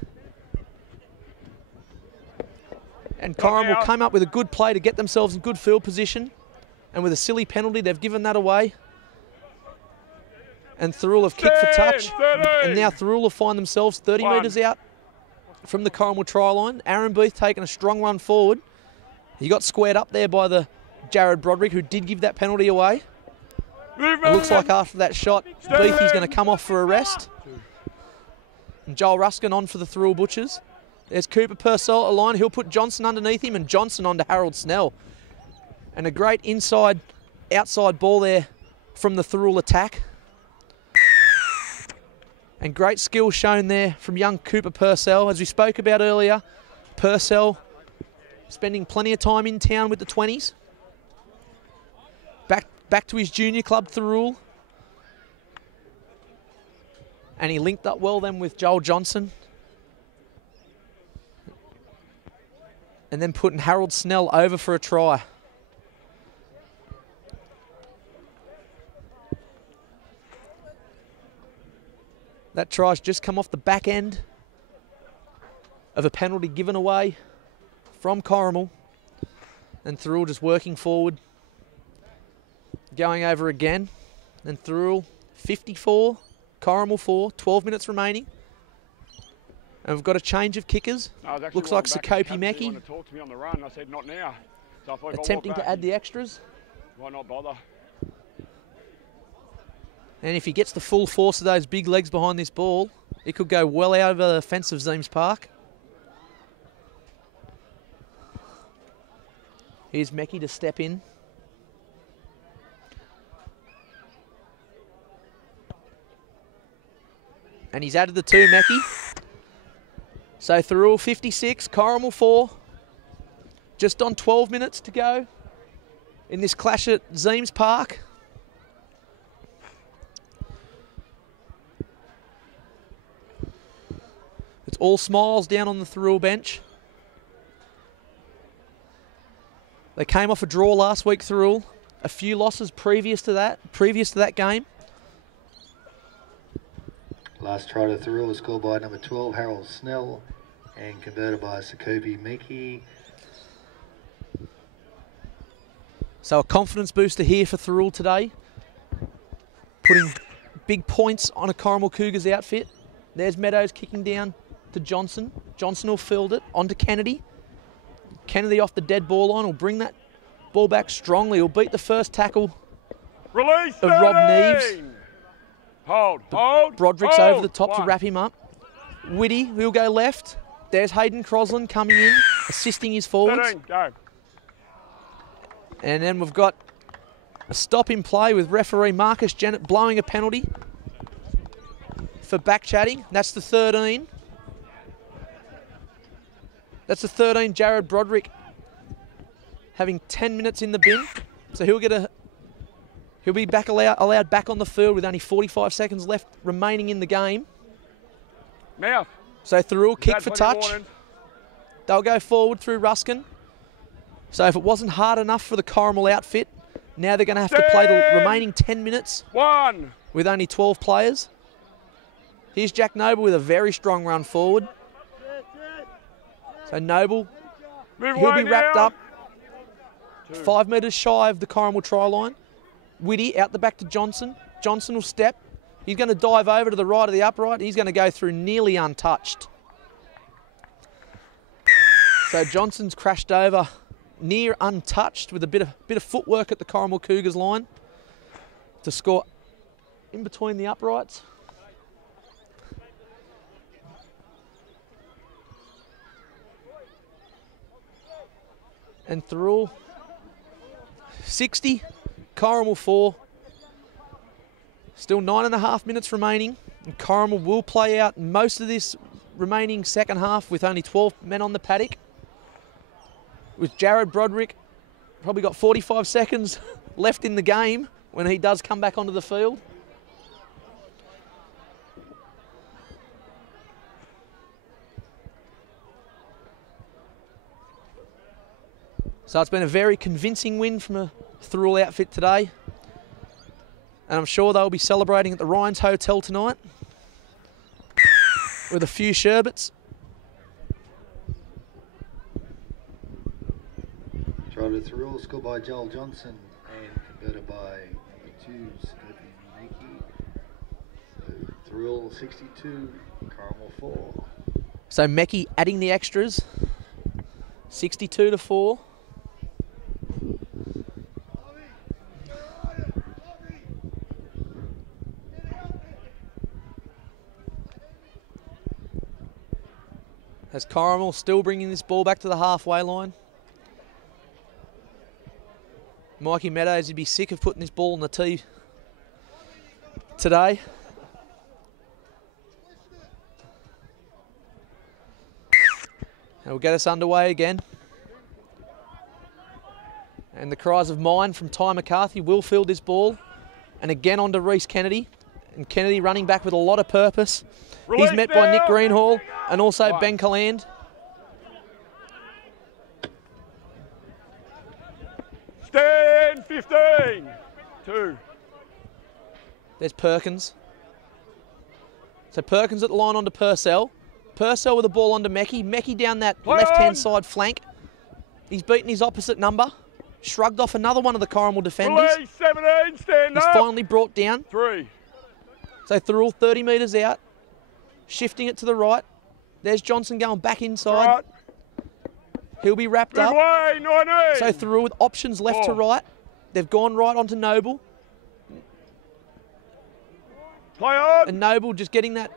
And Corrimal came up with a good play to get themselves in good field position, and with a silly penalty they've given that away. And Thirroul have kicked for touch, and now Thirroul will find themselves 30 metres out from the Corrimal try line. Aaron Booth taking a strong run forward. He got squared up there by the Jared Broderick, who did give that penalty away. It looks like after that shot, Beathy's going to come off for a rest. And Joel Ruskin on for the Thirroul Butchers. There's Cooper Purcell at the line. He'll put Johnson underneath him, and Johnson onto Harold Snell. And a great outside ball there from the Thirroul attack. And great skill shown there from young Cooper Purcell. As we spoke about earlier, Purcell spending plenty of time in town with the 20s. Back to his junior club, Thirroul. And he linked up well then with Joel Johnson. And then putting Harold Snell over for a try. That try's just come off the back end of a penalty given away from Corrimal. And Thirroul just working forward. Going over again. And Thirroul 54, Corrimal 4, 12 minutes remaining. And we've got a change of kickers. Looks like Sakopi Meki to talk to me on the run. I said, not now. So I thought, attempting to add the extras. Why not bother? And if he gets the full force of those big legs behind this ball, it could go well out of the fence of Zeems Park. Here's Meki to step in. And he's added the 2, Meki. So Thirroul 56, Corrimal 4. Just on 12 minutes to go in this clash at Zeems Park. It's all smiles down on the Thirroul bench. They came off a draw last week, Thirroul. A few losses previous to that game. Last try to Thirroul was scored by number 12, Harold Snell, and converted by Sakopi Meki. So a confidence booster here for Thirroul today. Putting big points on a Corrimal Cougars outfit. There's Meadows kicking down to Johnson. Johnson will field it onto Kennedy. Kennedy off the dead ball line will bring that ball back strongly. He'll beat the first tackle Release of Rob Neves. Hold. Broderick's over the top to wrap him up. Whitty, who'll go left. There's Hayden Crosland coming in, assisting his forwards. 13, go. And then we've got a stop in play with referee Marcus Jennett blowing a penalty for back chatting. That's the 13. That's the 13, Jared Broderick, having 10 minutes in the bin. So he'll be back allowed back on the field with only 45 seconds left remaining in the game. Mouth. So Thirroul kick for touch. They'll go forward through Ruskin. So if it wasn't hard enough for the Corrimal outfit, now they're going to have to play the remaining 10 minutes with only 12 players. Here's Jack Noble with a very strong run forward. So Noble, he'll be wrapped up 5 metres shy of the Corrimal try line. Whitty out the back to Johnson. Johnson will step. He's going to dive over to the right of the upright. He's going to go through nearly untouched. So Johnson's crashed over near untouched with a bit of footwork at the Corrimal Cougars line to score in between the uprights. And Thirroul 60, Corrimal 4. Still 9.5 minutes remaining. And Corrimal will play out most of this remaining second half with only 12 men on the paddock. With Jared Broderick Probably got 45 seconds left in the game when he does come back onto the field. So it's been a very convincing win from a Thirroul outfit today. And I'm sure they'll be celebrating at the Ryan's Hotel tonight with a few sherbets. Try to Thirroul, scored by Joel Johnson and converted by number 2, Scopy Nakey. So Thirroul 62, Corrimal 4. So Meckie adding the extras, 62-4. As Corrimal still bringing this ball back to the halfway line. Mikey Meadows would be sick of putting this ball on the tee today. And will get us underway again. And the cries of mine from Ty McCarthy will field this ball. And again onto Reece Kennedy. And Kennedy running back with a lot of purpose. He's met by Nick Greenhall and also Ben Calland. Stand 15. 2. There's Perkins. So Perkins at the line onto Purcell. Purcell with the ball onto Meckie. Meckie down that left-hand side flank. He's beaten his opposite number. Shrugged off another one of the Corrimal defenders. Release 17, stand He's up. finally brought down. 3. So Thirroul 30 metres out. Shifting it to the right. There's Johnson going back inside. Right. He'll be wrapped Good up. way, 19. So Thirroul with options left to right. They've gone right onto Noble. Play on. And Noble just getting that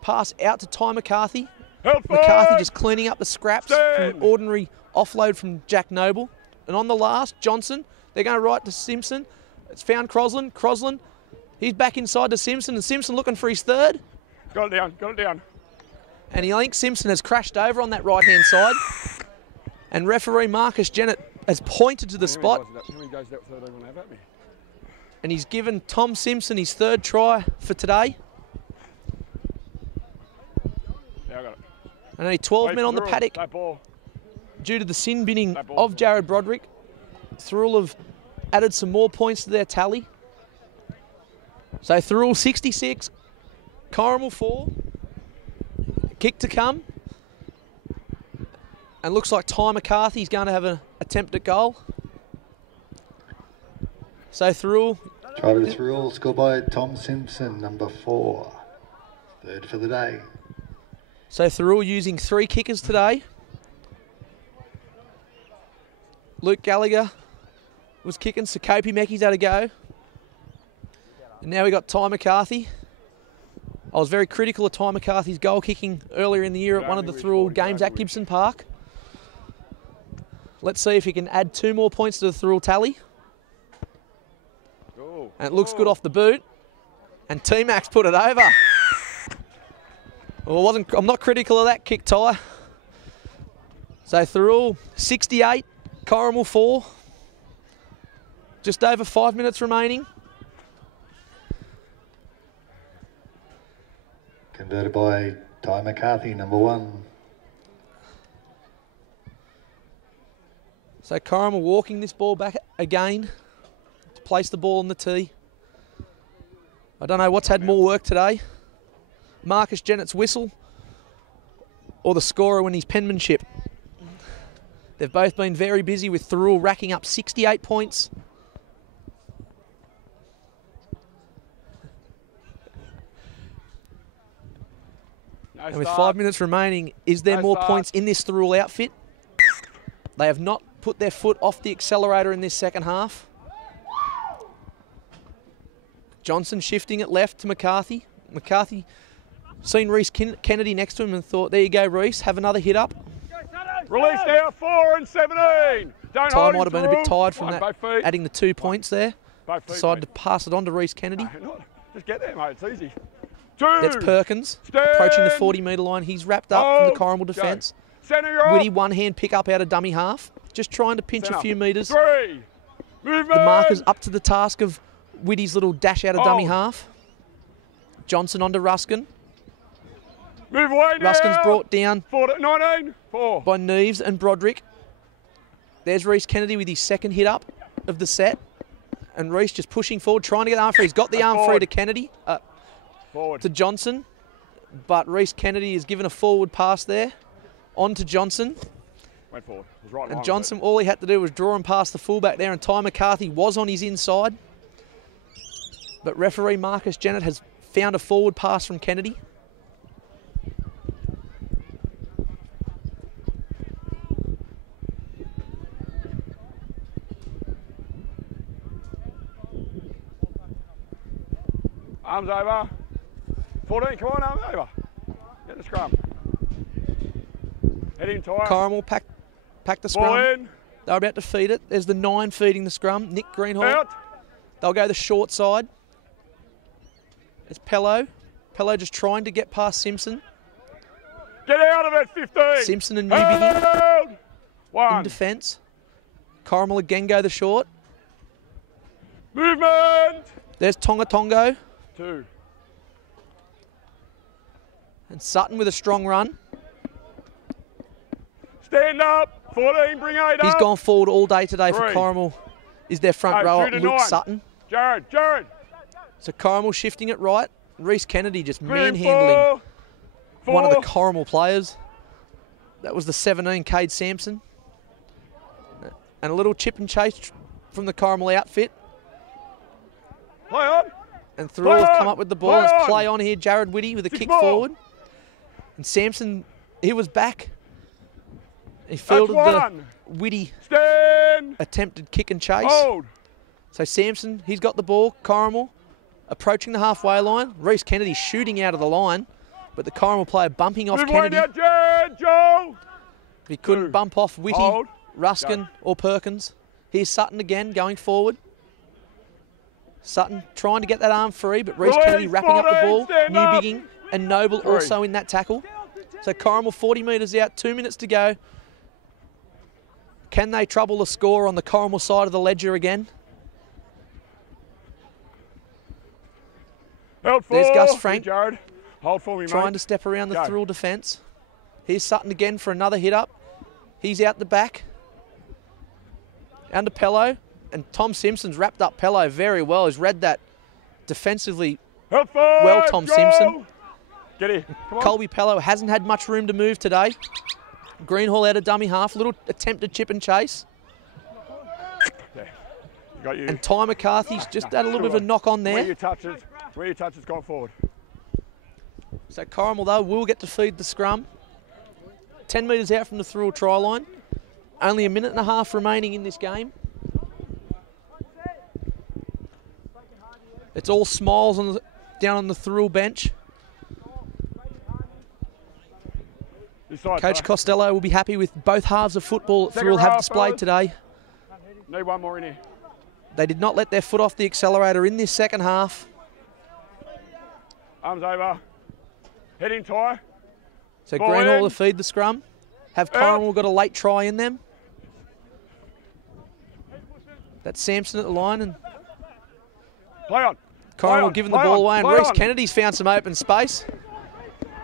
pass out to Ty McCarthy. Help McCarthy forward. just cleaning up the scraps Stand. from an ordinary offload from Jack Noble. And on the last, Johnson, they're going right to Simpson. It's found Crosland. Crosland, he's back inside to Simpson, and Simpson looking for his third. Got it down, got it down. And I think Simpson has crashed over on that right-hand side. And referee Marcus Jennett has pointed to the spot. How many goes that third they want to have at me? And he's given Tom Simpson his third try for today. Yeah, I got it. And only 12 Wait men for on the Thirroul. paddock That ball. due to the sin binning That ball. of Jared Broderick. Thirroul have added some more points to their tally. So Thirroul 66, Corrimal 4. Kick to come. And looks like Ty McCarthy's going to have an attempt at goal. So Thirroul. Try to Thirroul, scored by Tom Simpson, number 4. Third for the day. So Thirroul using 3 kickers today. Luke Gallagher was kicking, so Kopi Meckie's had a go. And now we got Ty McCarthy. I was very critical of Ty McCarthy's goal kicking earlier in the year at one of the Thirroul games at Gibson Park. Let's see if he can add 2 more points to the Thirroul tally. And it looks good off the boot. And T-Max put it over. Well, I'm not critical of that kick, Ty. So Thirroul 68, Corrimal 4. Just over 5 minutes remaining. Converted by Ty McCarthy, number 1. So Corrimal walking this ball back again to place the ball on the tee. I don't know what's had more work today. Marcus Jennett's whistle or the scorer when his penmanship. They've both been very busy with Thirroul racking up 68 points. And with 5 minutes remaining, is there more points in this Thirroul outfit? They have not put their foot off the accelerator in this second half. Johnson shifting it left to McCarthy. McCarthy seen Reece Kennedy next to him and thought, there you go, Reece, have another hit up. Release now, 4 and 17. Don't Ty hold might have been a bit tired from that, both feet. adding the 2 points there. Both feet, Decided mate. to pass it on to Reece Kennedy. No, just get there, mate. It's easy. 2. That's Perkins, Stand. approaching the 40-metre line. He's wrapped up from the Hold. Corrimal defence. Centre, you're Witty off. one-hand pick up out of dummy half. just trying to pinch Stand a up. few metres. 3. Movement. The marker's up to the task of Whitty's little dash out of dummy Hold. half. Johnson onto Ruskin. Move away now. Ruskin's brought down 19. 4. by Neves and Broderick. There's Reece Kennedy with his second hit up of the set. And Reece just pushing forward, trying to get the arm free. He's got the arm free forward. to Kennedy, Forward. to Johnson. But Reece Kennedy is given a forward pass there. On to Johnson. Went forward. It was right And line, Johnson, all he had to do was draw and pass the fullback there. And Ty McCarthy was on his inside. But referee Marcus Jennett has found a forward pass from Kennedy. Arms over. 14, come on, arms over. Get the scrum. Head in tight. Corrimal pack the Ball scrum. in. They're about to feed it. There's the 9 feeding the scrum. Nick Greenhall. Out. They'll go the short side. It's Pello. Pello just trying to get past Simpson. Get out of it, 15. Simpson and Newbigin Held. in 1. defence. Corrimal again go the short. Movement. There's Tonga Tongo. 2. And Sutton with a strong run. Stand up. 14, bring 8 He's up. gone forward all day today for 3. Corrimal. Is their front No, rower, 2 to Luke 9. Sutton. Jared. So Corrimal shifting it right. Reece Kennedy just Green manhandling 4. one of the Corrimal players. That was the 17, Cade Sampson. And a little chip and chase from the Corrimal outfit. Play on. And Thirroul have come up with the ball. Play It's on. play on here. Jared Whitty with a 6 kick more. forward. And Sampson, he was back. He That's fielded the 1. Whitty Stand. attempted kick and chase. Hold. So Sampson, he's got the ball. Corrimal approaching the halfway line. Reece Kennedy shooting out of the line. But the Corrimal player bumping off Move away Kennedy. now, Jared. Joe. He couldn't 2. bump off Whitty, Hold. Ruskin Go. or Perkins. Here's Sutton again going forward. Sutton trying to get that arm free, but Reece Release, Kennedy wrapping up the 14, ball. stand up. Newbigging and Noble 3. also in that tackle. So Corrimal 40 metres out, 2 minutes to go. Can they trouble the score on the Corrimal side of the ledger again? Held There's 4. Gus Frank. Jared. Hold for me, Trying mate. to step around the Go. Thirroul defence. Here's Sutton again for another hit up. He's out the back. Under Pello. And Tom Simpson's wrapped up Pello very well. He's read that defensively. Held 5. Well, Tom Joe. Simpson. Get in. Come on. Colby Pello hasn't had much room to move today. Greenhall out of dummy half. Little attempted chip and chase. There. You got you. And Ty McCarthy's just had a little bit of a knock on Where there. you touch it. Where you touch it's gone forward. So Corrimal, though, will get to feed the scrum. 10 metres out from the Thirroul try line. Only a minute and a half remaining in this game. It's all smiles on down on the Thirroul bench. This side, Coach sir. Costello will be happy with both halves of football that Second Thirroul have row, displayed fellas. today. Need one more in here. They did not let their foot off the accelerator in this second half. Arms over. Head in tie. So Ball Greenhall in. to feed the scrum. Have Out. Corrimal got a late try in them? That's Sampson at the line, and Play on. Corrimal on, giving the play ball on, away, and play Reece on. Kennedy's found some open space.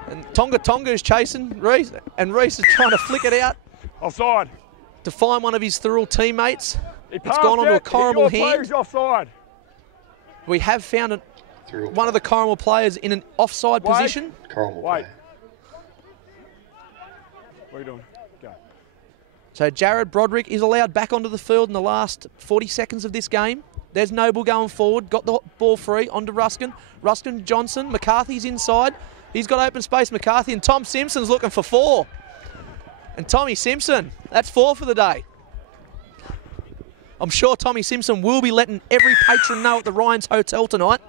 And Tonga is chasing Reece, and Reece is trying to flick it out Offside. to find one of his Thirroul teammates. He It's passed gone onto a it. Corrimal Your hand. player's offside. We have found Thirroul one of the Corrimal players in an offside Wait. position. Corrimal Wait. player. What are you doing? Go. So Jared Broderick is allowed back onto the field in the last 40 seconds of this game. There's Noble going forward, got the ball free, onto Ruskin. Ruskin, Johnson, McCarthy's inside. He's got open space, McCarthy, and Tom Simpson's looking for 4. And Tommy Simpson, that's 4 for the day. I'm sure Tommy Simpson will be letting every patron know at the Ryan's Hotel tonight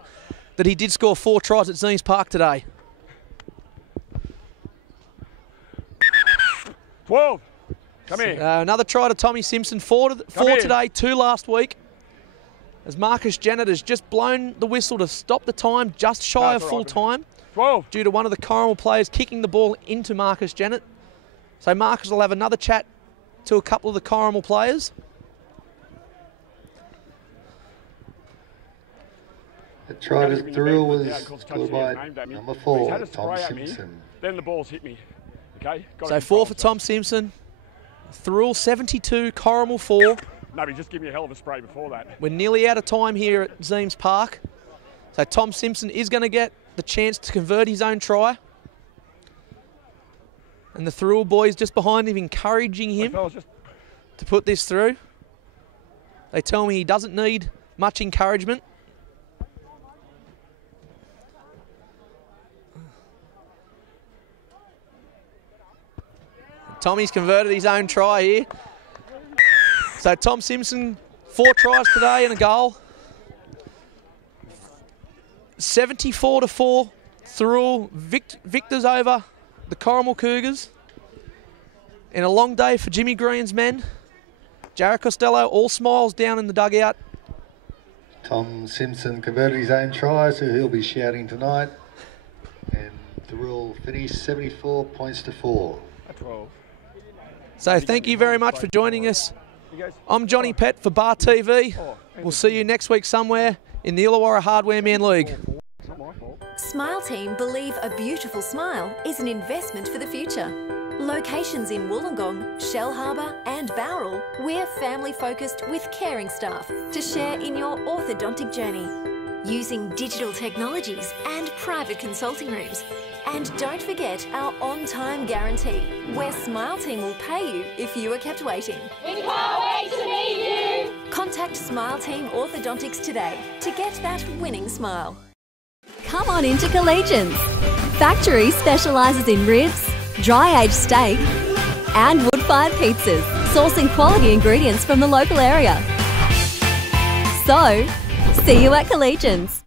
that he did score 4 tries at Zines Park today. 12. Come here. Another try to Tommy Simpson, 4 here. today, 2 last week. As Marcus Jennett has just blown the whistle to stop the time, just shy of That's all full right, time, 12. due to one of the Corrimal players kicking the ball into Marcus Jennett. So Marcus will have another chat to a couple of the Corrimal players. The try to Thirroul was scored by number 4, Tom Simpson. Then the ball's hit me. Okay. So 4 for Tom Simpson. Thirroul 72, Corrimal 4. No, he just gave me a hell of a spray before that. We're nearly out of time here at Zeems Park. So Tom Simpson is going to get the chance to convert his own try. And the Thirroul boys just behind him encouraging him to put this through. They tell me he doesn't need much encouragement. Tommy's converted his own try here. So Tom Simpson, 4 tries today and a goal. 74-4, Thirroul victors over the Corrimal Cougars. And a long day for Jimmy Green's men. Jared Costello, all smiles down in the dugout. Tom Simpson converted his own try, so he'll be shouting tonight. And Thirroul finished 74 points to 4. So thank you very much for joining us. I'm Johnny Pett for Bar TV. We'll see you next week somewhere in the Illawarra Hardware Man League. Smile Team believe a beautiful smile is an investment for the future. Locations in Wollongong, Shellharbour and Thirroul, we're family focused with caring staff to share in your orthodontic journey. Using digital technologies and private consulting rooms. And don't forget our on-time guarantee, where Smile Team will pay you if you are kept waiting. We can't wait to meet you. Contact Smile Team Orthodontics today to get that winning smile. Come on into Collegians. Factory specialises in ribs, dry-aged steak and wood-fired pizzas, sourcing quality ingredients from the local area. So, see you at Collegians.